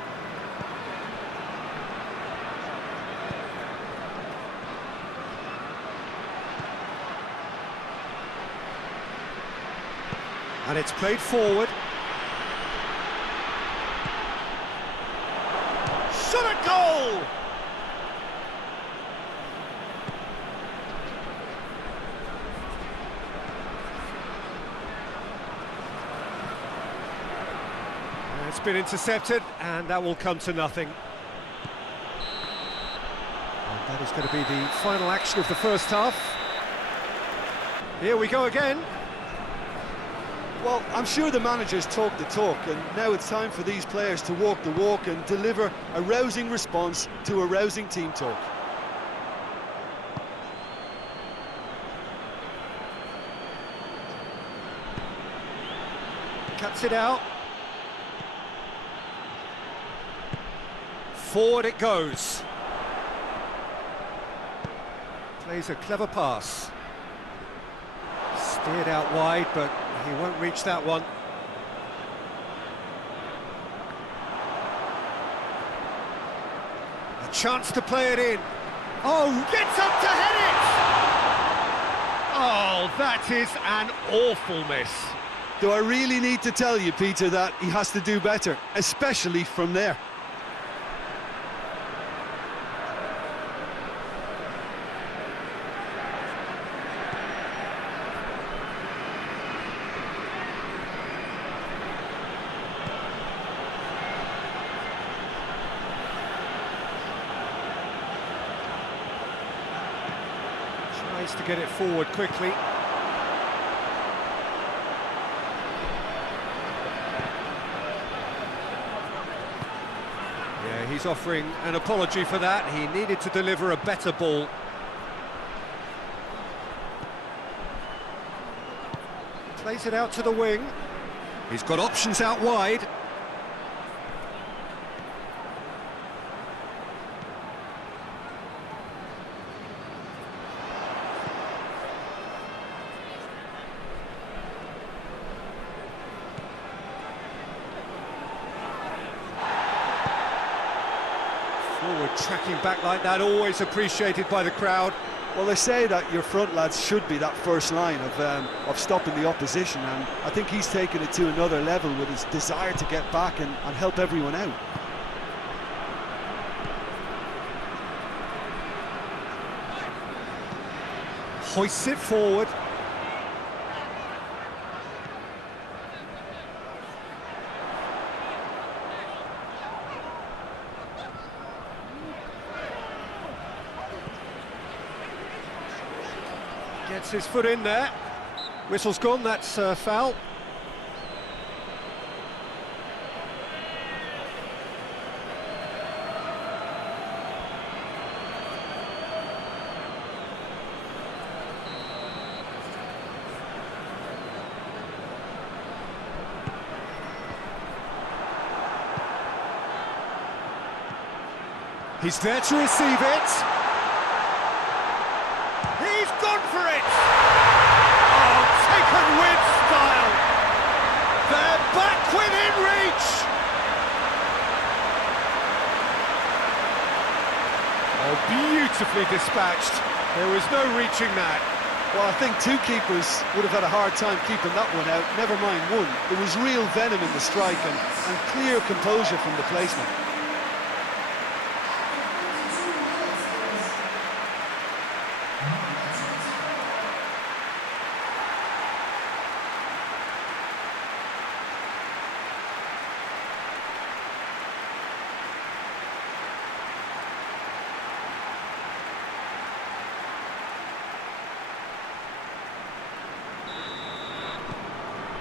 And it's played forward. Shot a goal! It's been intercepted, and that will come to nothing. And that is going to be the final action of the first half. Here we go again. Well, I'm sure the managers talk the talk, and now it's time for these players to walk the walk and deliver a rousing response to a rousing team talk. Cuts it out. Forward it goes. Plays a clever pass. Steered out wide, but he won't reach that one. A chance to play it in. Oh, gets up to head it! Oh, that is an awful miss. Do I really need to tell you, Peter, that he has to do better, especially from there? Tries to get it forward quickly. Yeah, he's offering an apology for that. He needed to deliver a better ball. Plays it out to the wing. He's got options out wide. Forward tracking back like that, always appreciated by the crowd. Well, they say that your front lads should be that first line of stopping the opposition, and I think he's taken it to another level with his desire to get back and help everyone out. Hoists it forward. Gets his foot in there. Whistle's gone, that's foul. He's there to receive it. He's gone for it! Oh, taken with style! They're back within reach! Oh, beautifully dispatched. There was no reaching that. Well, I think two keepers would have had a hard time keeping that one out, never mind one. There was real venom in the strike and clear composure from the placement.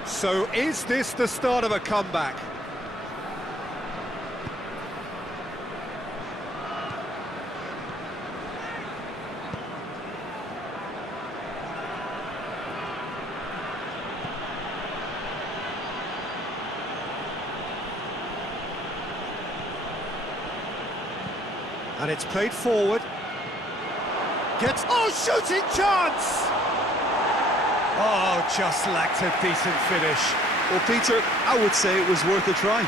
So is this the start of a comeback? And it's played forward. Gets... Oh, shooting chance! Oh, just lacked a decent finish. Well, Peter, I would say it was worth a try.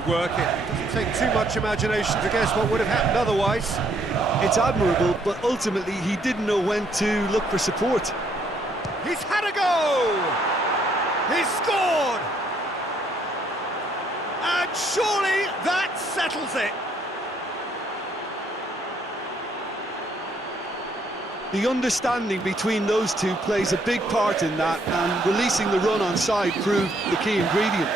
impressive work. It doesn't take too much imagination to guess what would have happened otherwise. It's admirable, but ultimately he didn't know when to look for support. He's had a go! He's scored! And surely that settles it. The understanding between those two plays a big part in that, and releasing the run on side proved the key ingredient.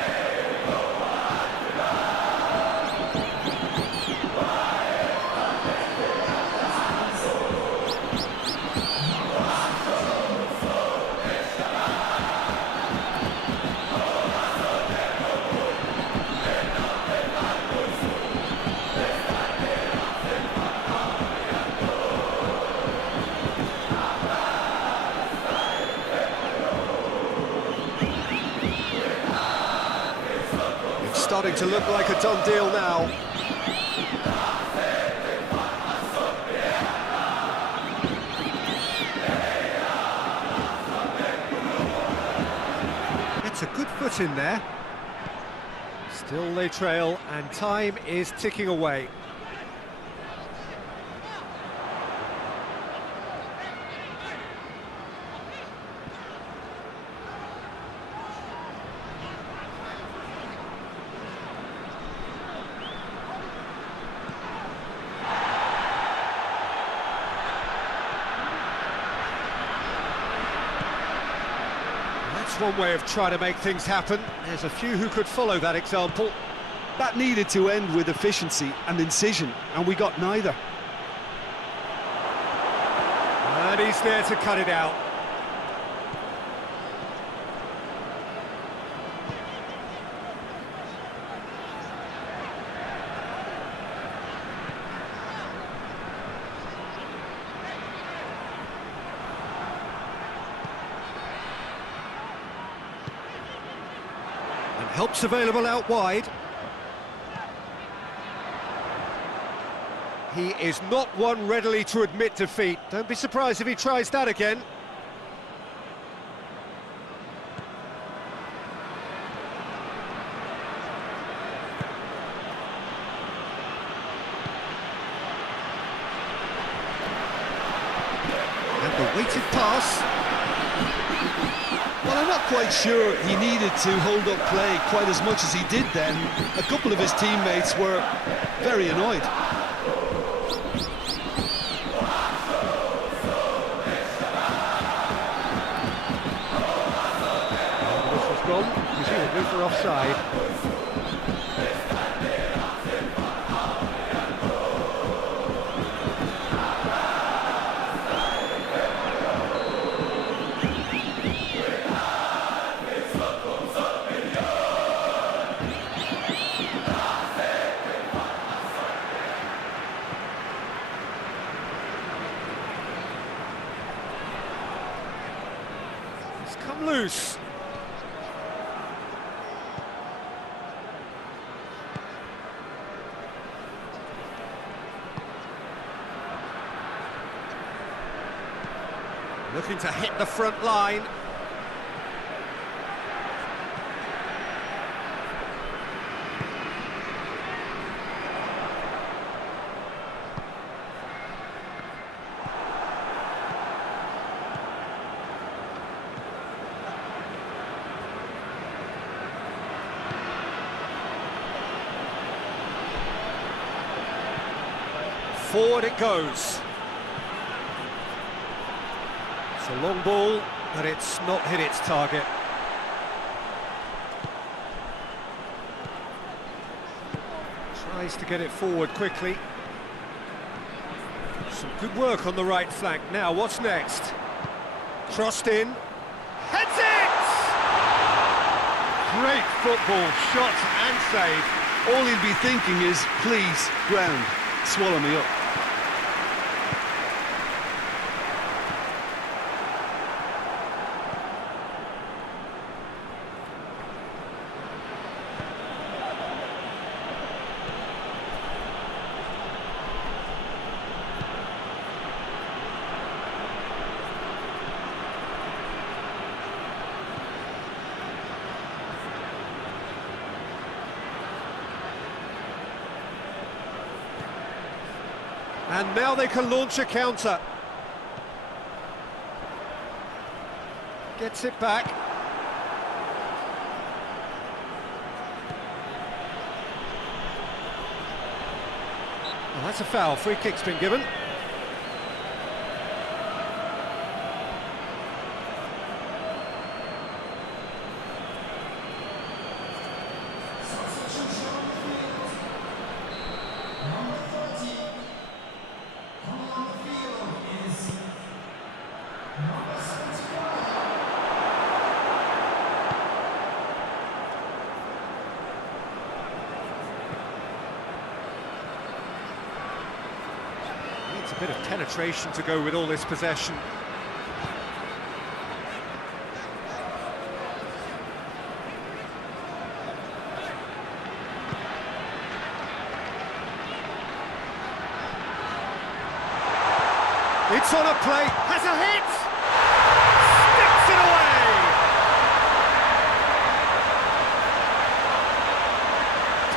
Starting to look like a done deal now. It's a good foot in there. Still they trail and time is ticking away. That's one way of trying to make things happen. There's a few who could follow that example. That needed to end with efficiency and incision, and we got neither. And he's there to cut it out. And help's available out wide. He is not one readily to admit defeat. Don't be surprised if he tries that again. And the weighted pass. Well, I'm not quite sure he needed to hold up play quite as much as he did then. A couple of his teammates were very annoyed. Presumably for offside. It's come loose. Looking to hit the front line. Forward it goes. It's a long ball, but it's not hit its target. Tries to get it forward quickly. Some good work on the right flank. Now, what's next? Crossed in. Heads it! Great football, shot and save. All he'll be thinking is, please, ground, swallow me up. And now they can launch a counter. Gets it back. Well, that's a foul. Free kick's been given. Needs a bit of penetration to go with all this possession. It's on a plate, has a hit! Sticks it away!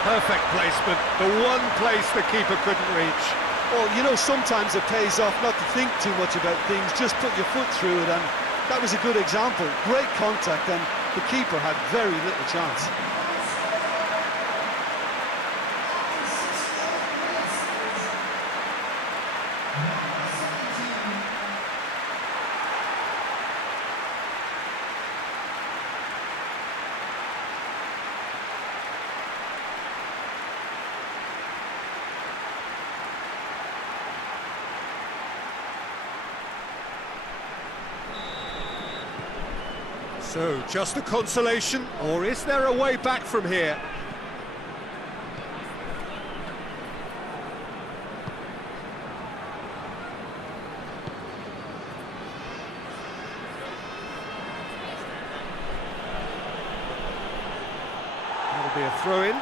Perfect placement, the one place the keeper couldn't reach. Well, you know, sometimes it pays off not to think too much about things, just put your foot through it, and that was a good example. Great contact, and the keeper had very little chance. So, just a consolation, or is there a way back from here? That'll be a throw-in.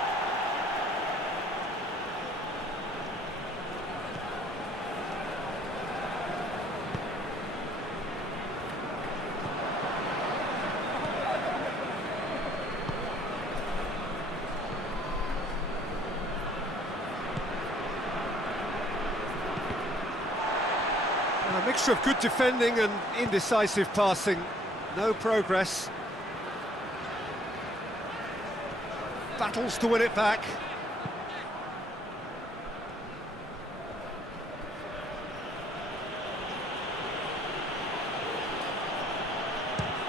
A mixture of good defending and indecisive passing. No progress. Battles to win it back.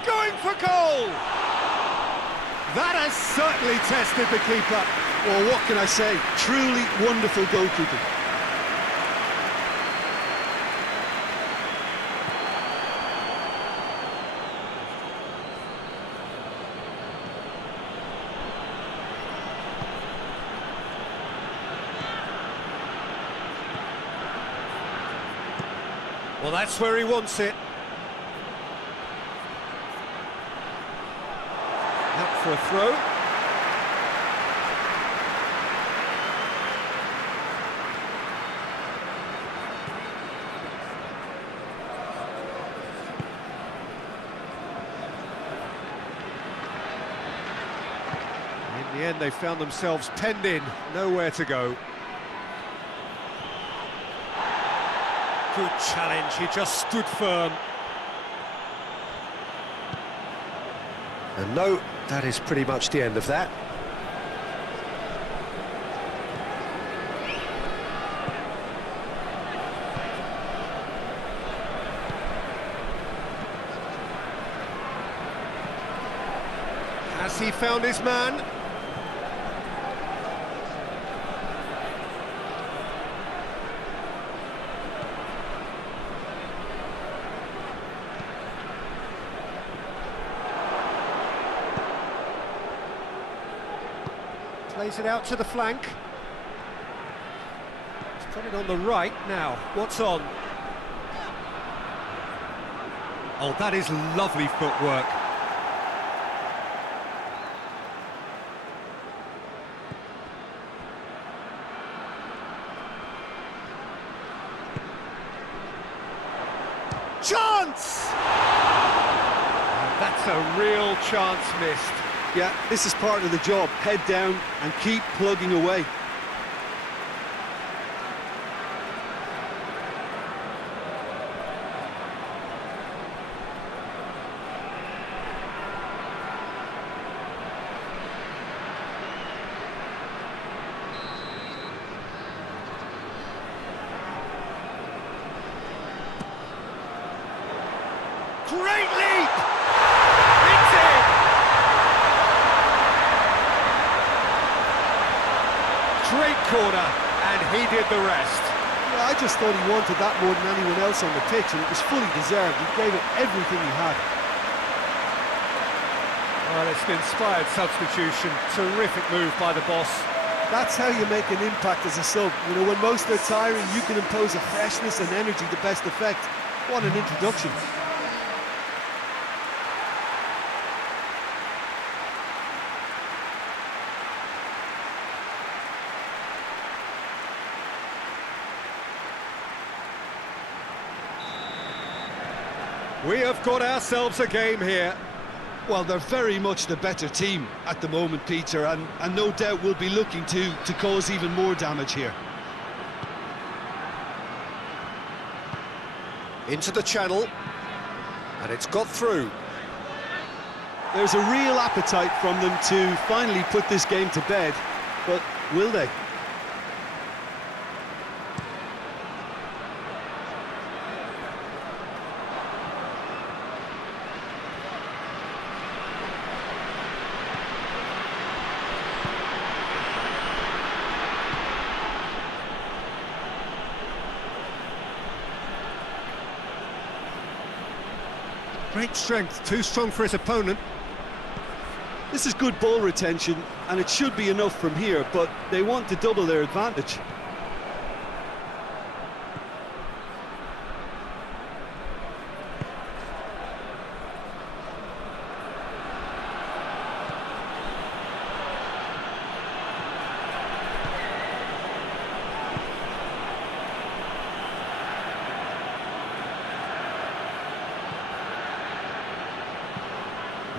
Going for goal! That has certainly tested the keeper. Well, what can I say? Truly wonderful goalkeeping. Well, that's where he wants it. Out for a throw. In the end, they found themselves penned in, nowhere to go. Good challenge, he just stood firm. And no, that is pretty much the end of that. Has he found his man? Plays it out to the flank. He's put it on the right now. What's on? Oh, that is lovely footwork. Chance! That's a real chance missed. Yeah, this is part of the job. Head down and keep plugging away. Great leap! It's in! Great corner, and he did the rest. Yeah, I just thought he wanted that more than anyone else on the pitch, and it was fully deserved. He gave it everything he had. Well, it's an inspired substitution. Terrific move by the boss. That's how you make an impact as a sub. You know, when most are tiring, you can impose a freshness and energy to best effect. What an introduction. We have got ourselves a game here. Well, they're very much the better team at the moment, Peter, and no doubt will be looking to cause even more damage here. Into the channel, and it's got through. There's a real appetite from them to finally put this game to bed, but will they? Great strength, too strong for his opponent. This is good ball retention, and it should be enough from here, but they want to double their advantage.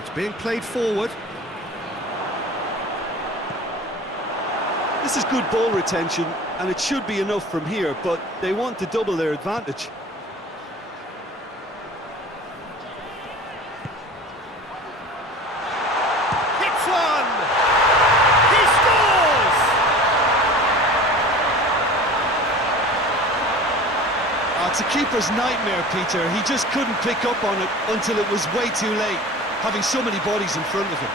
It's being played forward. This is good ball retention, and it should be enough from here, but they want to double their advantage. Hits one! He scores! It's a keeper's nightmare, Peter. He just couldn't pick up on it until it was way too late, having so many bodies in front of him.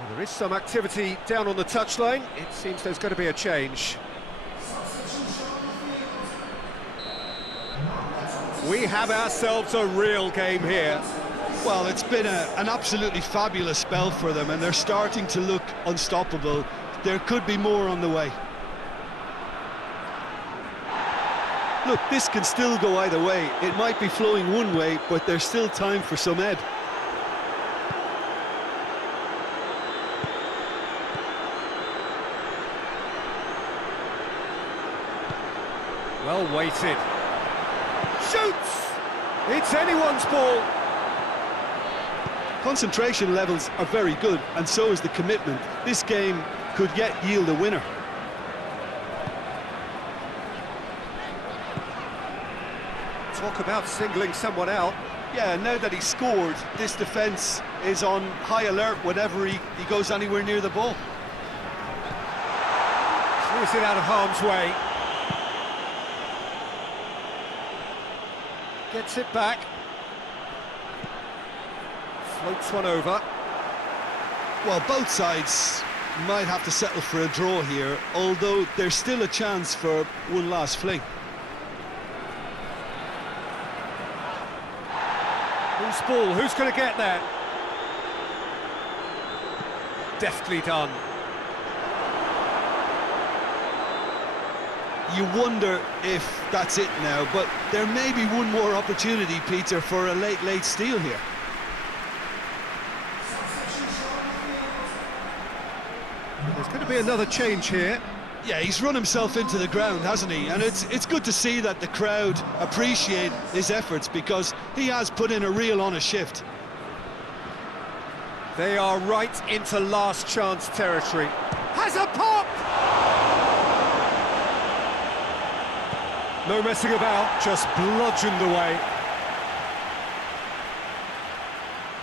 Well, there is some activity down on the touchline. It seems there's going to be a change. We have ourselves a real game here. Well, it's been an absolutely fabulous spell for them, and they're starting to look unstoppable. There could be more on the way. Look, this can still go either way. It might be flowing one way, but there's still time for some ebb. Well weighted. Shoots! It's anyone's ball. Concentration levels are very good, and so is the commitment. This game could yet yield a winner. Talk about singling someone out. Yeah, now that he's scored, this defence is on high alert whenever he goes anywhere near the ball. Clears it out of harm's way. Gets it back. Floats one over. Well, both sides might have to settle for a draw here, although there's still a chance for one last fling. Who's ball? Who's going to get there? Deftly done. You wonder if that's it now, but there may be one more opportunity, Peter, for a late steal here. There's going to be another change here. Yeah, he's run himself into the ground, hasn't he? And it's good to see that the crowd appreciate his efforts, because he has put in a real honest shift. They are right into last chance territory. Has a pop! No messing about, just bludgeoned away.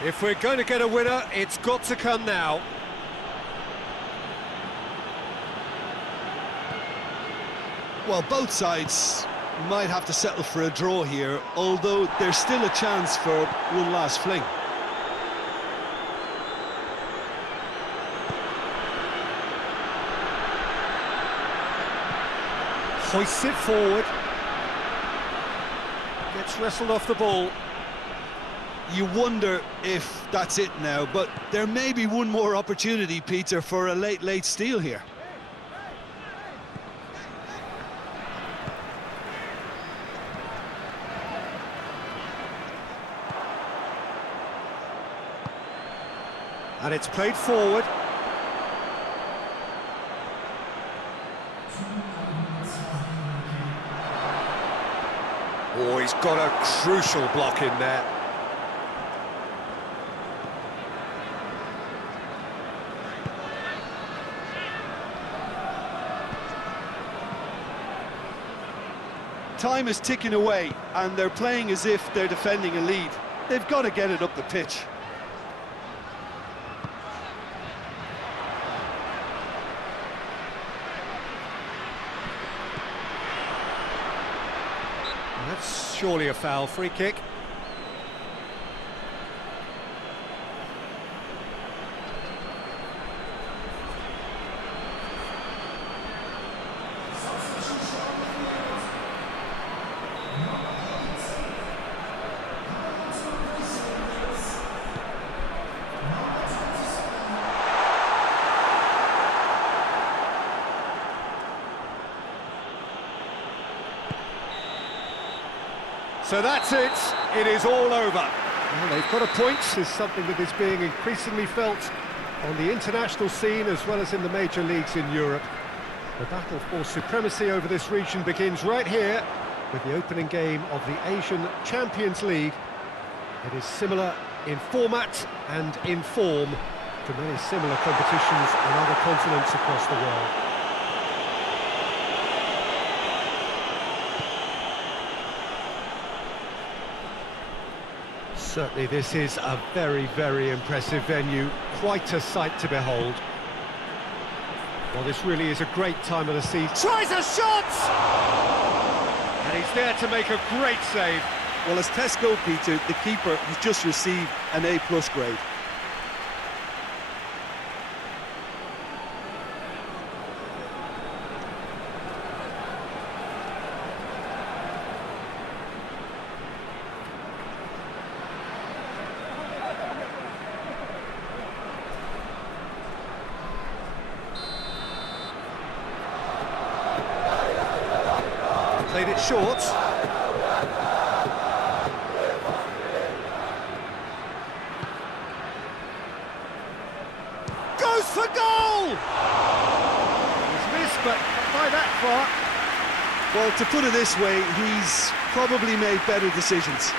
If we're going to get a winner, it's got to come now. Well, both sides might have to settle for a draw here, although there's still a chance for one last fling. Hoists it forward. Gets wrestled off the ball. You wonder if that's it now, but there may be one more opportunity, Peter, for a late steal here. And it's played forward. Oh, he's got a crucial block in there. Time is ticking away, and they're playing as if they're defending a lead. They've got to get it up the pitch. That's surely a foul. Free kick. So that's it. It is all over. Well, they've got a point. Is something that is being increasingly felt on the international scene as well as in the major leagues in Europe. The battle for supremacy over this region begins right here with the opening game of the Asian Champions League. It is similar in format and in form to many similar competitions on other continents across the world. Certainly this is a very, very impressive venue, quite a sight to behold. Well, this really is a great time of the season. Tries a shot! And he's there to make a great save. Well, as tests go, Peter, the keeper has just received an A+ grade. Played it short. Goes for goal! He's missed, but not by that far. Well, to put it this way, he's probably made better decisions.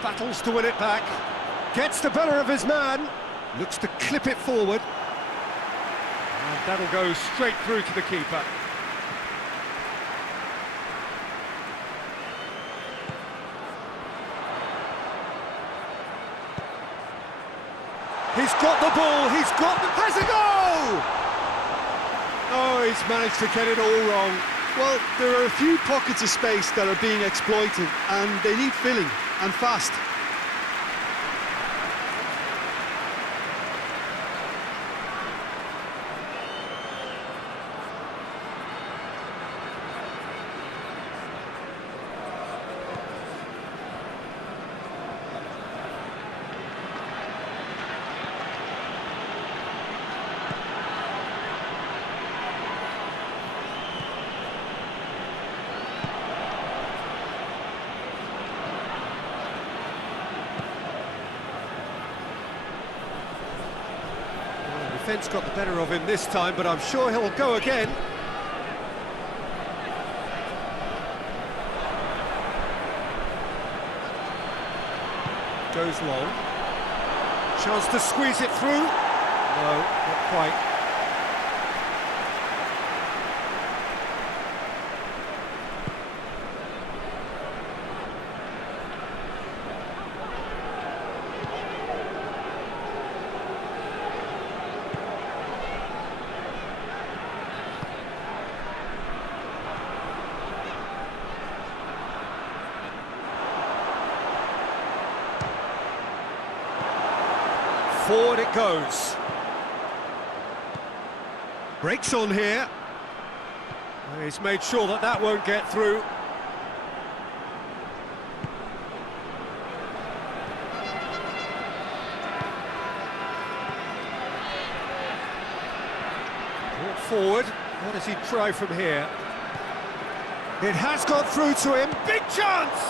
Battles to win it back. Gets the better of his man. Looks to clip it forward. And that'll go straight through to the keeper. He's got the ball, he's got the... Has a goal! Oh, he's managed to get it all wrong. Well, there are a few pockets of space that are being exploited, and they need filling, and fast. defence got the better of him this time, but I'm sure he'll go again. Goes long. Chance to squeeze it through. No, not quite. Forward it goes. Breaks on here. And he's made sure that that won't get through. Brought forward. What does he try from here? It has got through to him. Big chance!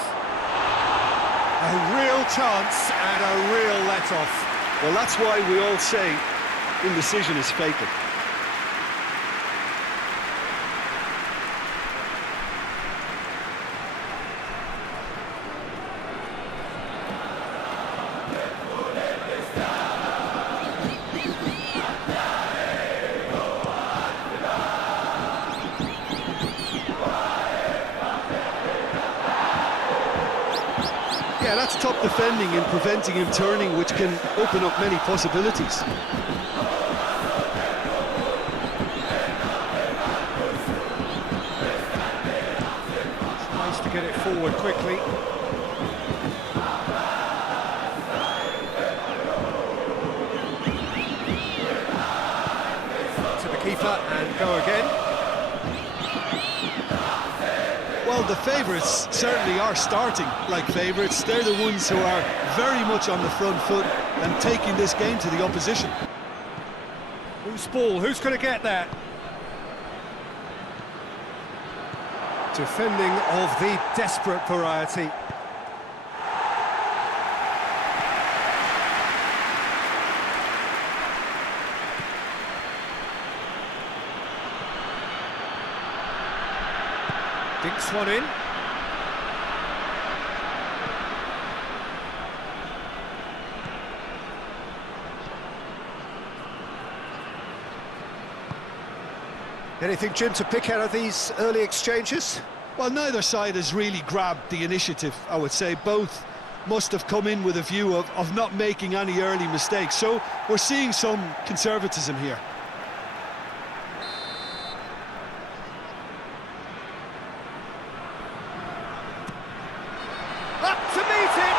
A real chance and a real let-off. Well, that's why we all say indecision is fatal. Yeah, that's top defending and preventing him turning, which can open up many possibilities. Tries to get it forward quickly. To the keeper and go again. Well, the favourites certainly are starting like favourites. They're the ones who are very much on the front foot and taking this game to the opposition. Who's ball? Who's going to get that? Defending of the desperate variety. Dinks one in. Anything, Jim, to pick out of these early exchanges? Well, neither side has really grabbed the initiative, I would say. Both must have come in with a view of not making any early mistakes. So we're seeing some conservatism here. Up to meet it!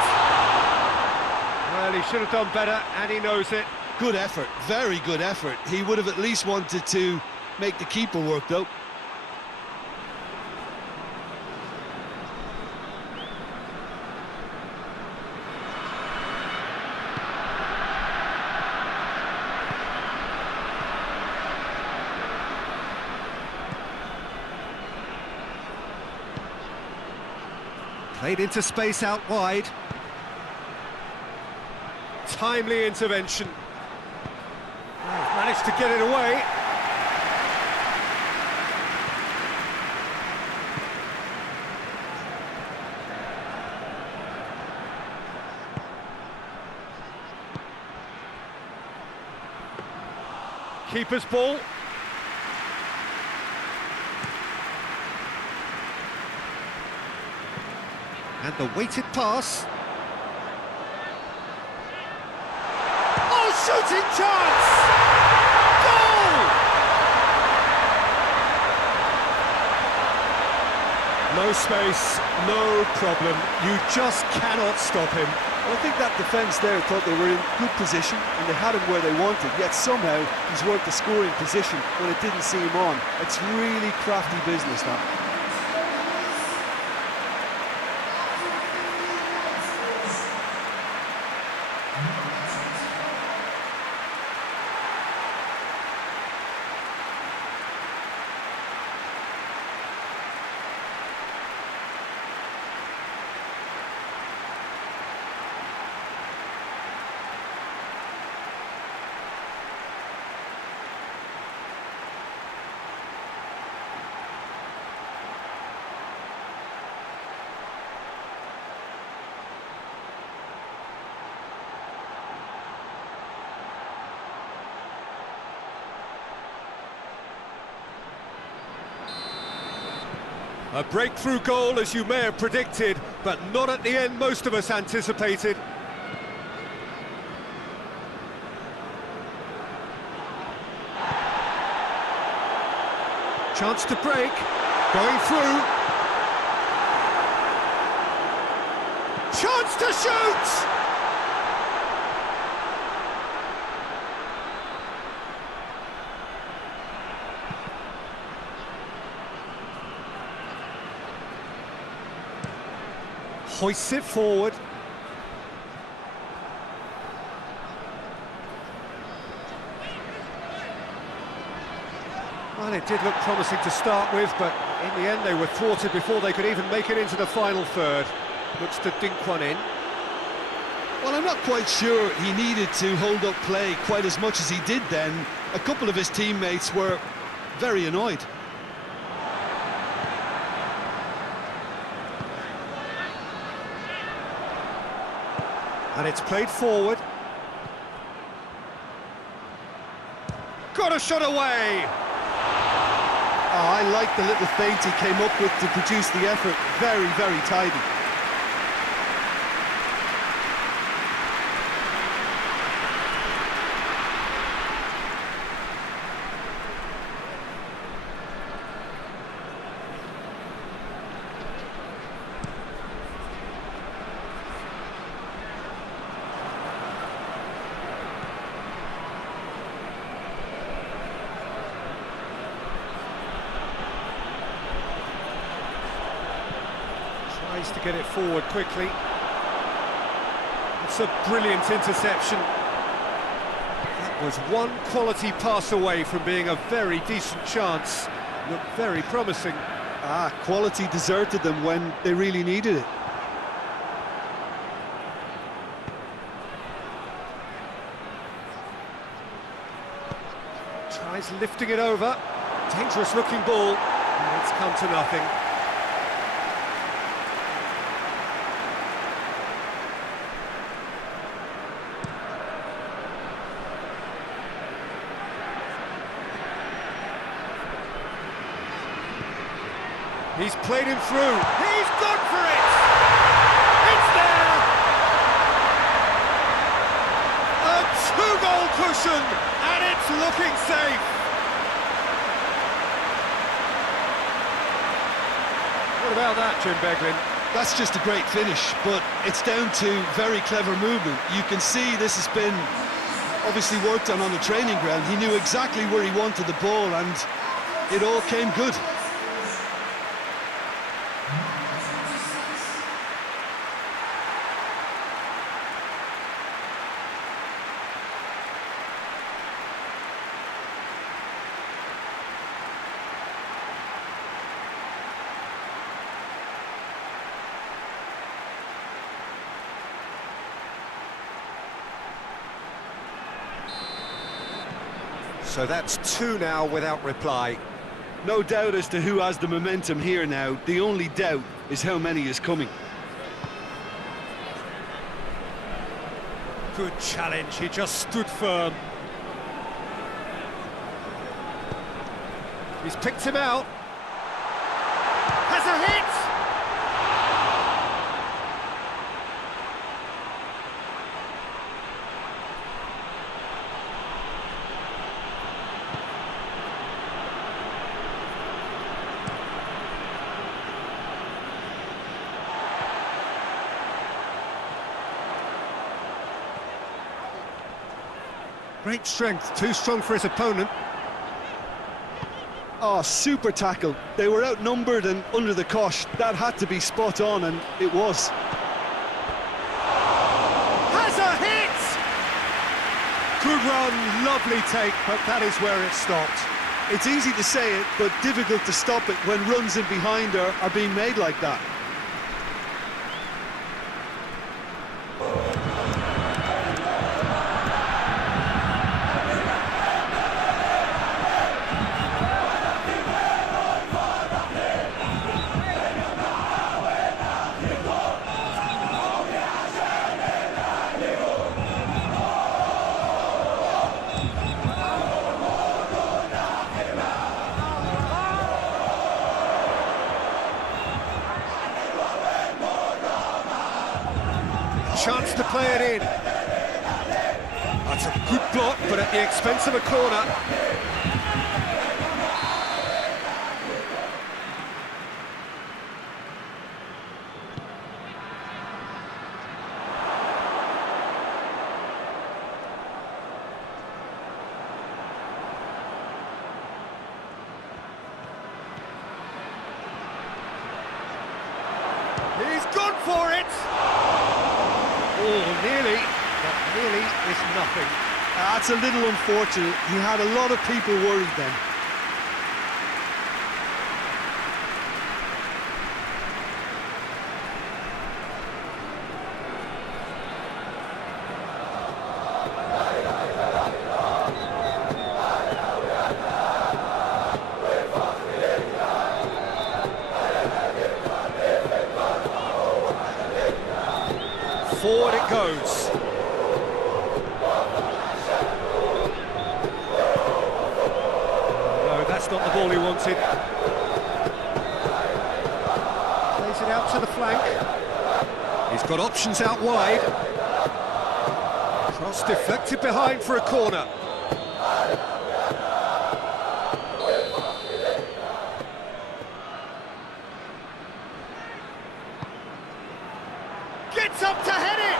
Well, he should have done better, and he knows it. Good effort, very good effort. He would have at least wanted to make the keeper work, though. Played into space out wide. Timely intervention. Oh, managed to get it away. Keeper's ball. And the weighted pass. Oh, shooting chance! Goal! No space, no problem. You just cannot stop him. Well, I think that defence there thought they were in good position and they had him where they wanted, yet somehow he's worked the scoring position when it didn't see him on. It's really crafty business, that. A breakthrough goal, as you may have predicted, but not at the end most of us anticipated. Chance to break, going through. Chance to shoot! Hoists it forward. Well, it did look promising to start with, but in the end they were thwarted before they could even make it into the final third. Looks to dink one in. Well, I'm not quite sure he needed to hold up play quite as much as he did then. A couple of his teammates were very annoyed. And it's played forward. Got a shot away! Oh, I like the little feint he came up with to produce the effort. Very, very tidy. Tries to get it forward quickly. It's a brilliant interception. That was one quality pass away from being a very decent chance. Looked very promising. Quality deserted them when they really needed it. Tries lifting it over. Dangerous looking ball. And it's come to nothing. He's played him through. He's gone for it! It's there! A two-goal cushion, and it's looking safe. What about that, Jim Beglin? That's just a great finish, but it's down to very clever movement. You can see this has been obviously worked on the training ground. He knew exactly where he wanted the ball, and it all came good. So that's two now without reply. No doubt as to who has the momentum here now. The only doubt is how many is coming. Good challenge, he just stood firm. He's picked him out. Has a hit! Great strength, too strong for his opponent. Oh, super tackle. They were outnumbered and under the cosh. That had to be spot on, and it was. Has a hit! Good run, lovely take, but that is where it stopped. It's easy to say it, but difficult to stop it when runs in behind are being made like that. chance to play it in. That's a good block, but at the expense of a corner. He's gone for it! Oh, nearly, but nearly is nothing. That's a little unfortunate. He had a lot of people worried then. Forward it goes. No, that's not the ball he wanted. Plays it out to the flank. He's got options out wide. Cross deflected behind for a corner. Gets up to head it!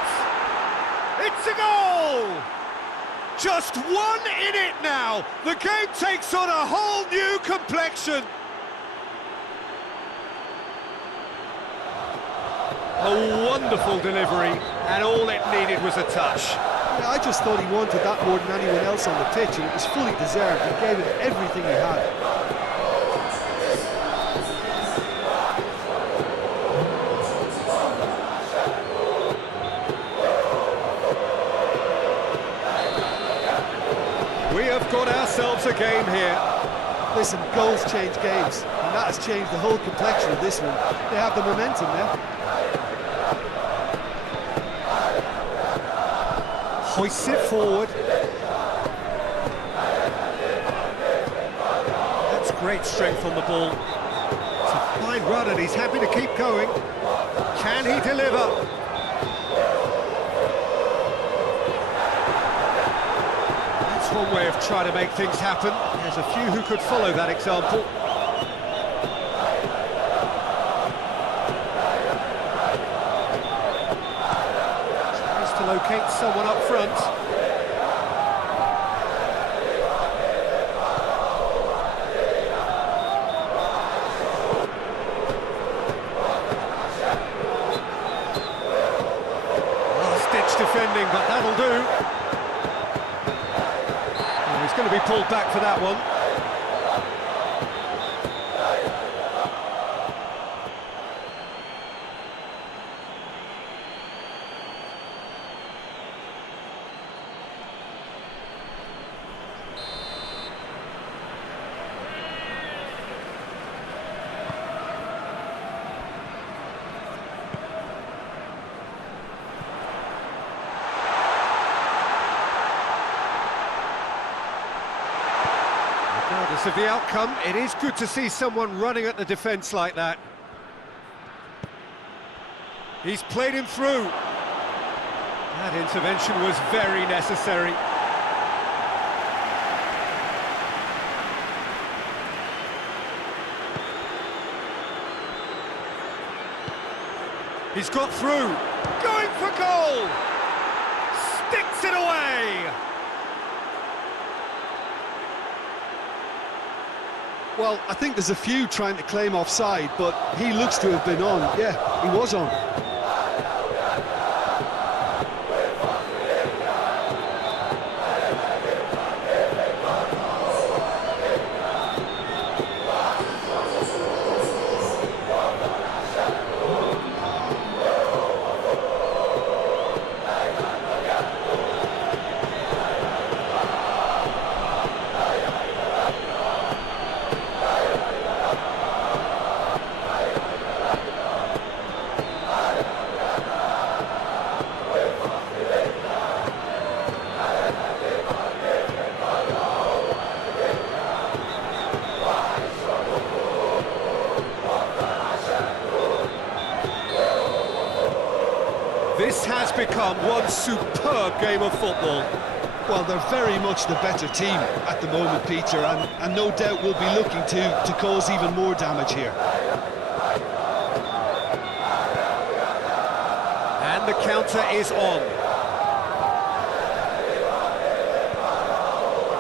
It's a goal! Just one in it now. The game takes on a whole new complexion. A wonderful delivery, and all it needed was a touch. Yeah, I just thought he wanted that more than anyone else on the pitch, and it was fully deserved. He gave it everything he had. We have got ourselves a game here. Listen, goals change games, and that has changed the whole complexion of this one. They have the momentum now. Hoists it forward. That's great strength on the ball. It's a fine run and he's happy to keep going. Can he deliver? That's one way of trying to make things happen. There's a few who could follow that example. To locate someone up front. Last-ditch defending, but that'll do. Oh, he's going to be pulled back for that one. Regardless of the outcome, it is good to see someone running at the defence like that. He's played him through. That intervention was very necessary. He's got through. Going for goal! Sticks it away! Well, I think there's a few trying to claim offside, but he looks to have been on. Yeah, he was on. This has become one superb game of football. Well, they're very much the better team at the moment, Peter, and no doubt will be looking to cause even more damage here. And the counter is on.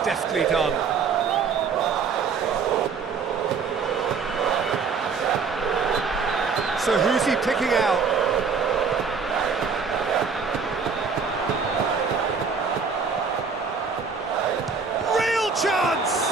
Deftly done. So who's he picking out? Real chance!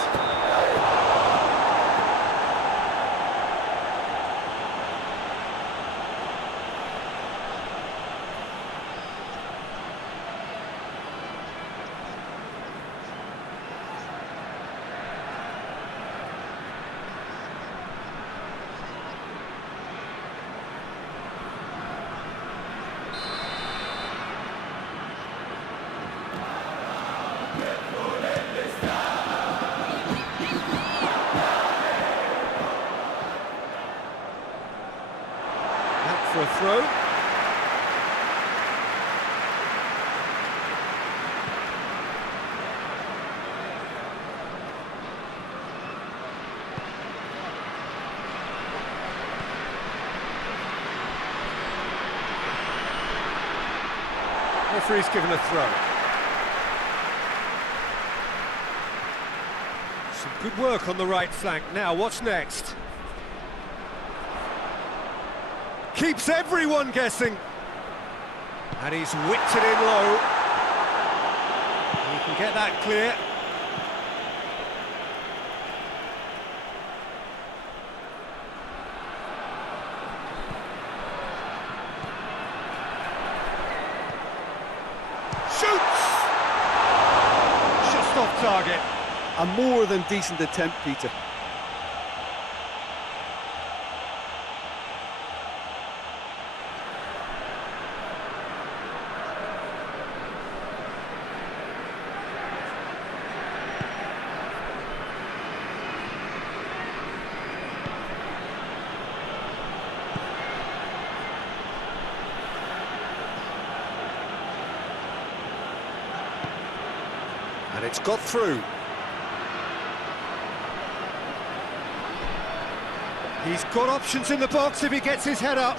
For a throw. Referee's given a throw. Some good work on the right flank. Now, what's next? Keeps everyone guessing. And he's whipped it in low. He can get that clear. Shoots! Just off target. A more than decent attempt, Peter. And it's got through. He's got options in the box if he gets his head up.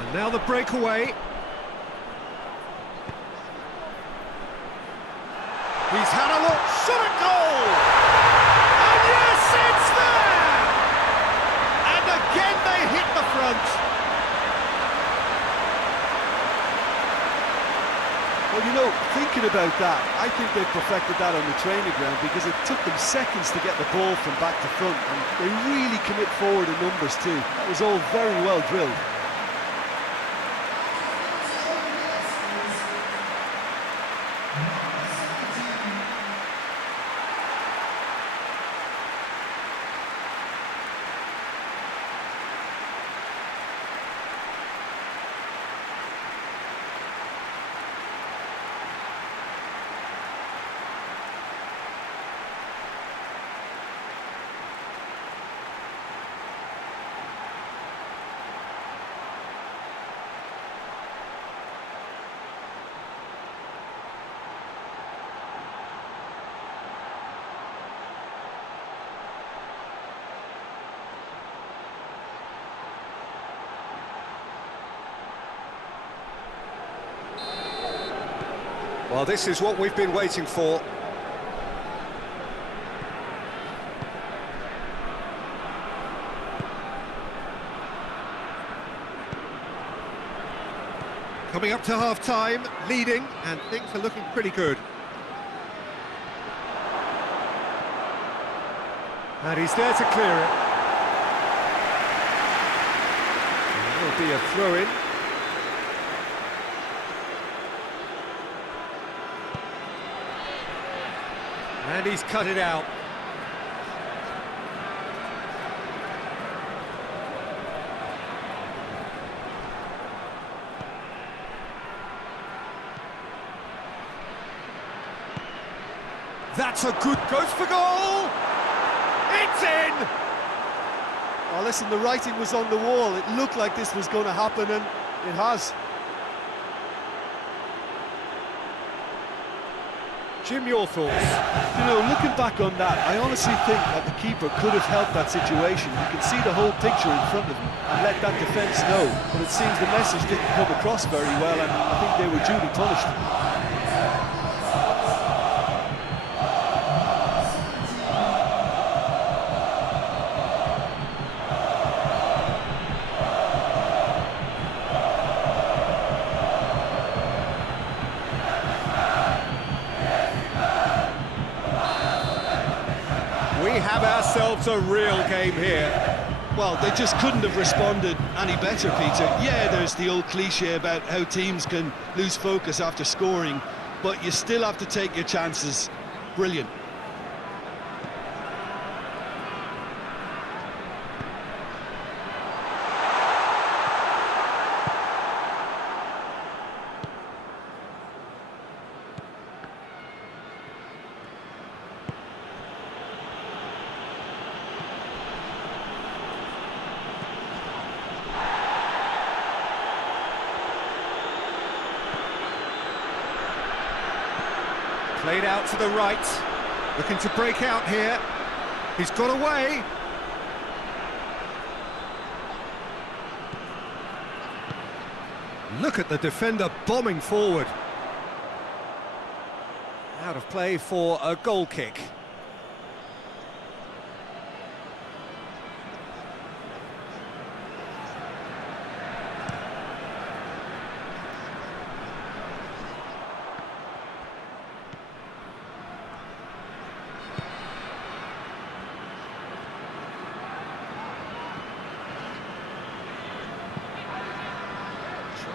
And now the breakaway. He's had a look, shot at goal! And yes, it's there! And again they hit the front. Well, you know, thinking about that, I think they've perfected that on the training ground because it took them seconds to get the ball from back to front, and they really commit forward in numbers too. That was all very well drilled. Well, this is what we've been waiting for. Coming up to half-time, leading, and things are looking pretty good. And he's there to clear it. It will be a throw-in. And he's cut it out. That's a good, goes for goal! It's in! Well, listen, the writing was on the wall. It looked like this was going to happen, and it has. Jim, your thoughts? You know, looking back on that, I honestly think that the keeper could have helped that situation. You can see the whole picture in front of him and let that defence know. But it seems the message didn't come across very well, and I think they were duly punished. We have ourselves a real game here. Well, they just couldn't have responded any better, Peter. Yeah, there's the old cliche about how teams can lose focus after scoring, but you still have to take your chances. Brilliant. Played out to the right, looking to break out here. He's got away. Look at the defender bombing forward. Out of play for a goal kick.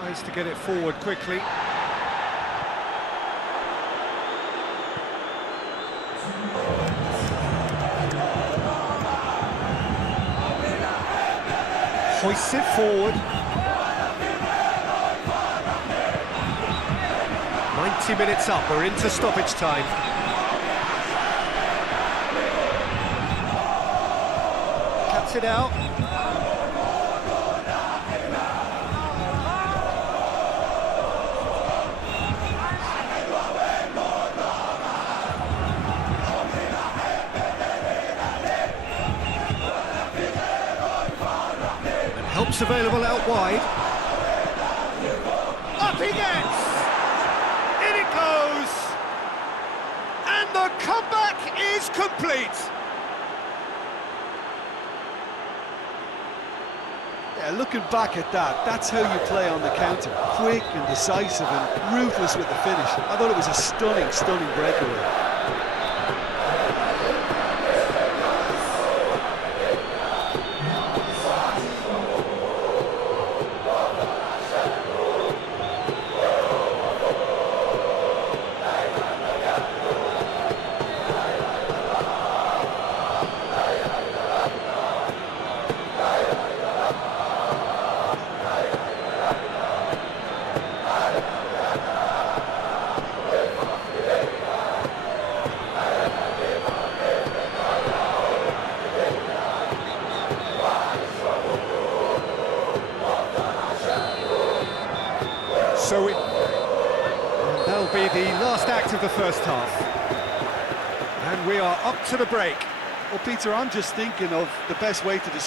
Tries to get it forward quickly. Hoists it forward. 90 minutes up, we're into stoppage time. Cuts it out. Helps available out wide. Up he gets! In it goes! And the comeback is complete! Yeah, looking back at that, that's how you play on the counter. Quick and decisive and ruthless with the finish. I thought it was a stunning, stunning breakaway. So that'll be the last act of the first half. And we are up to the break. Well, Peter, I'm just thinking of the best way to describe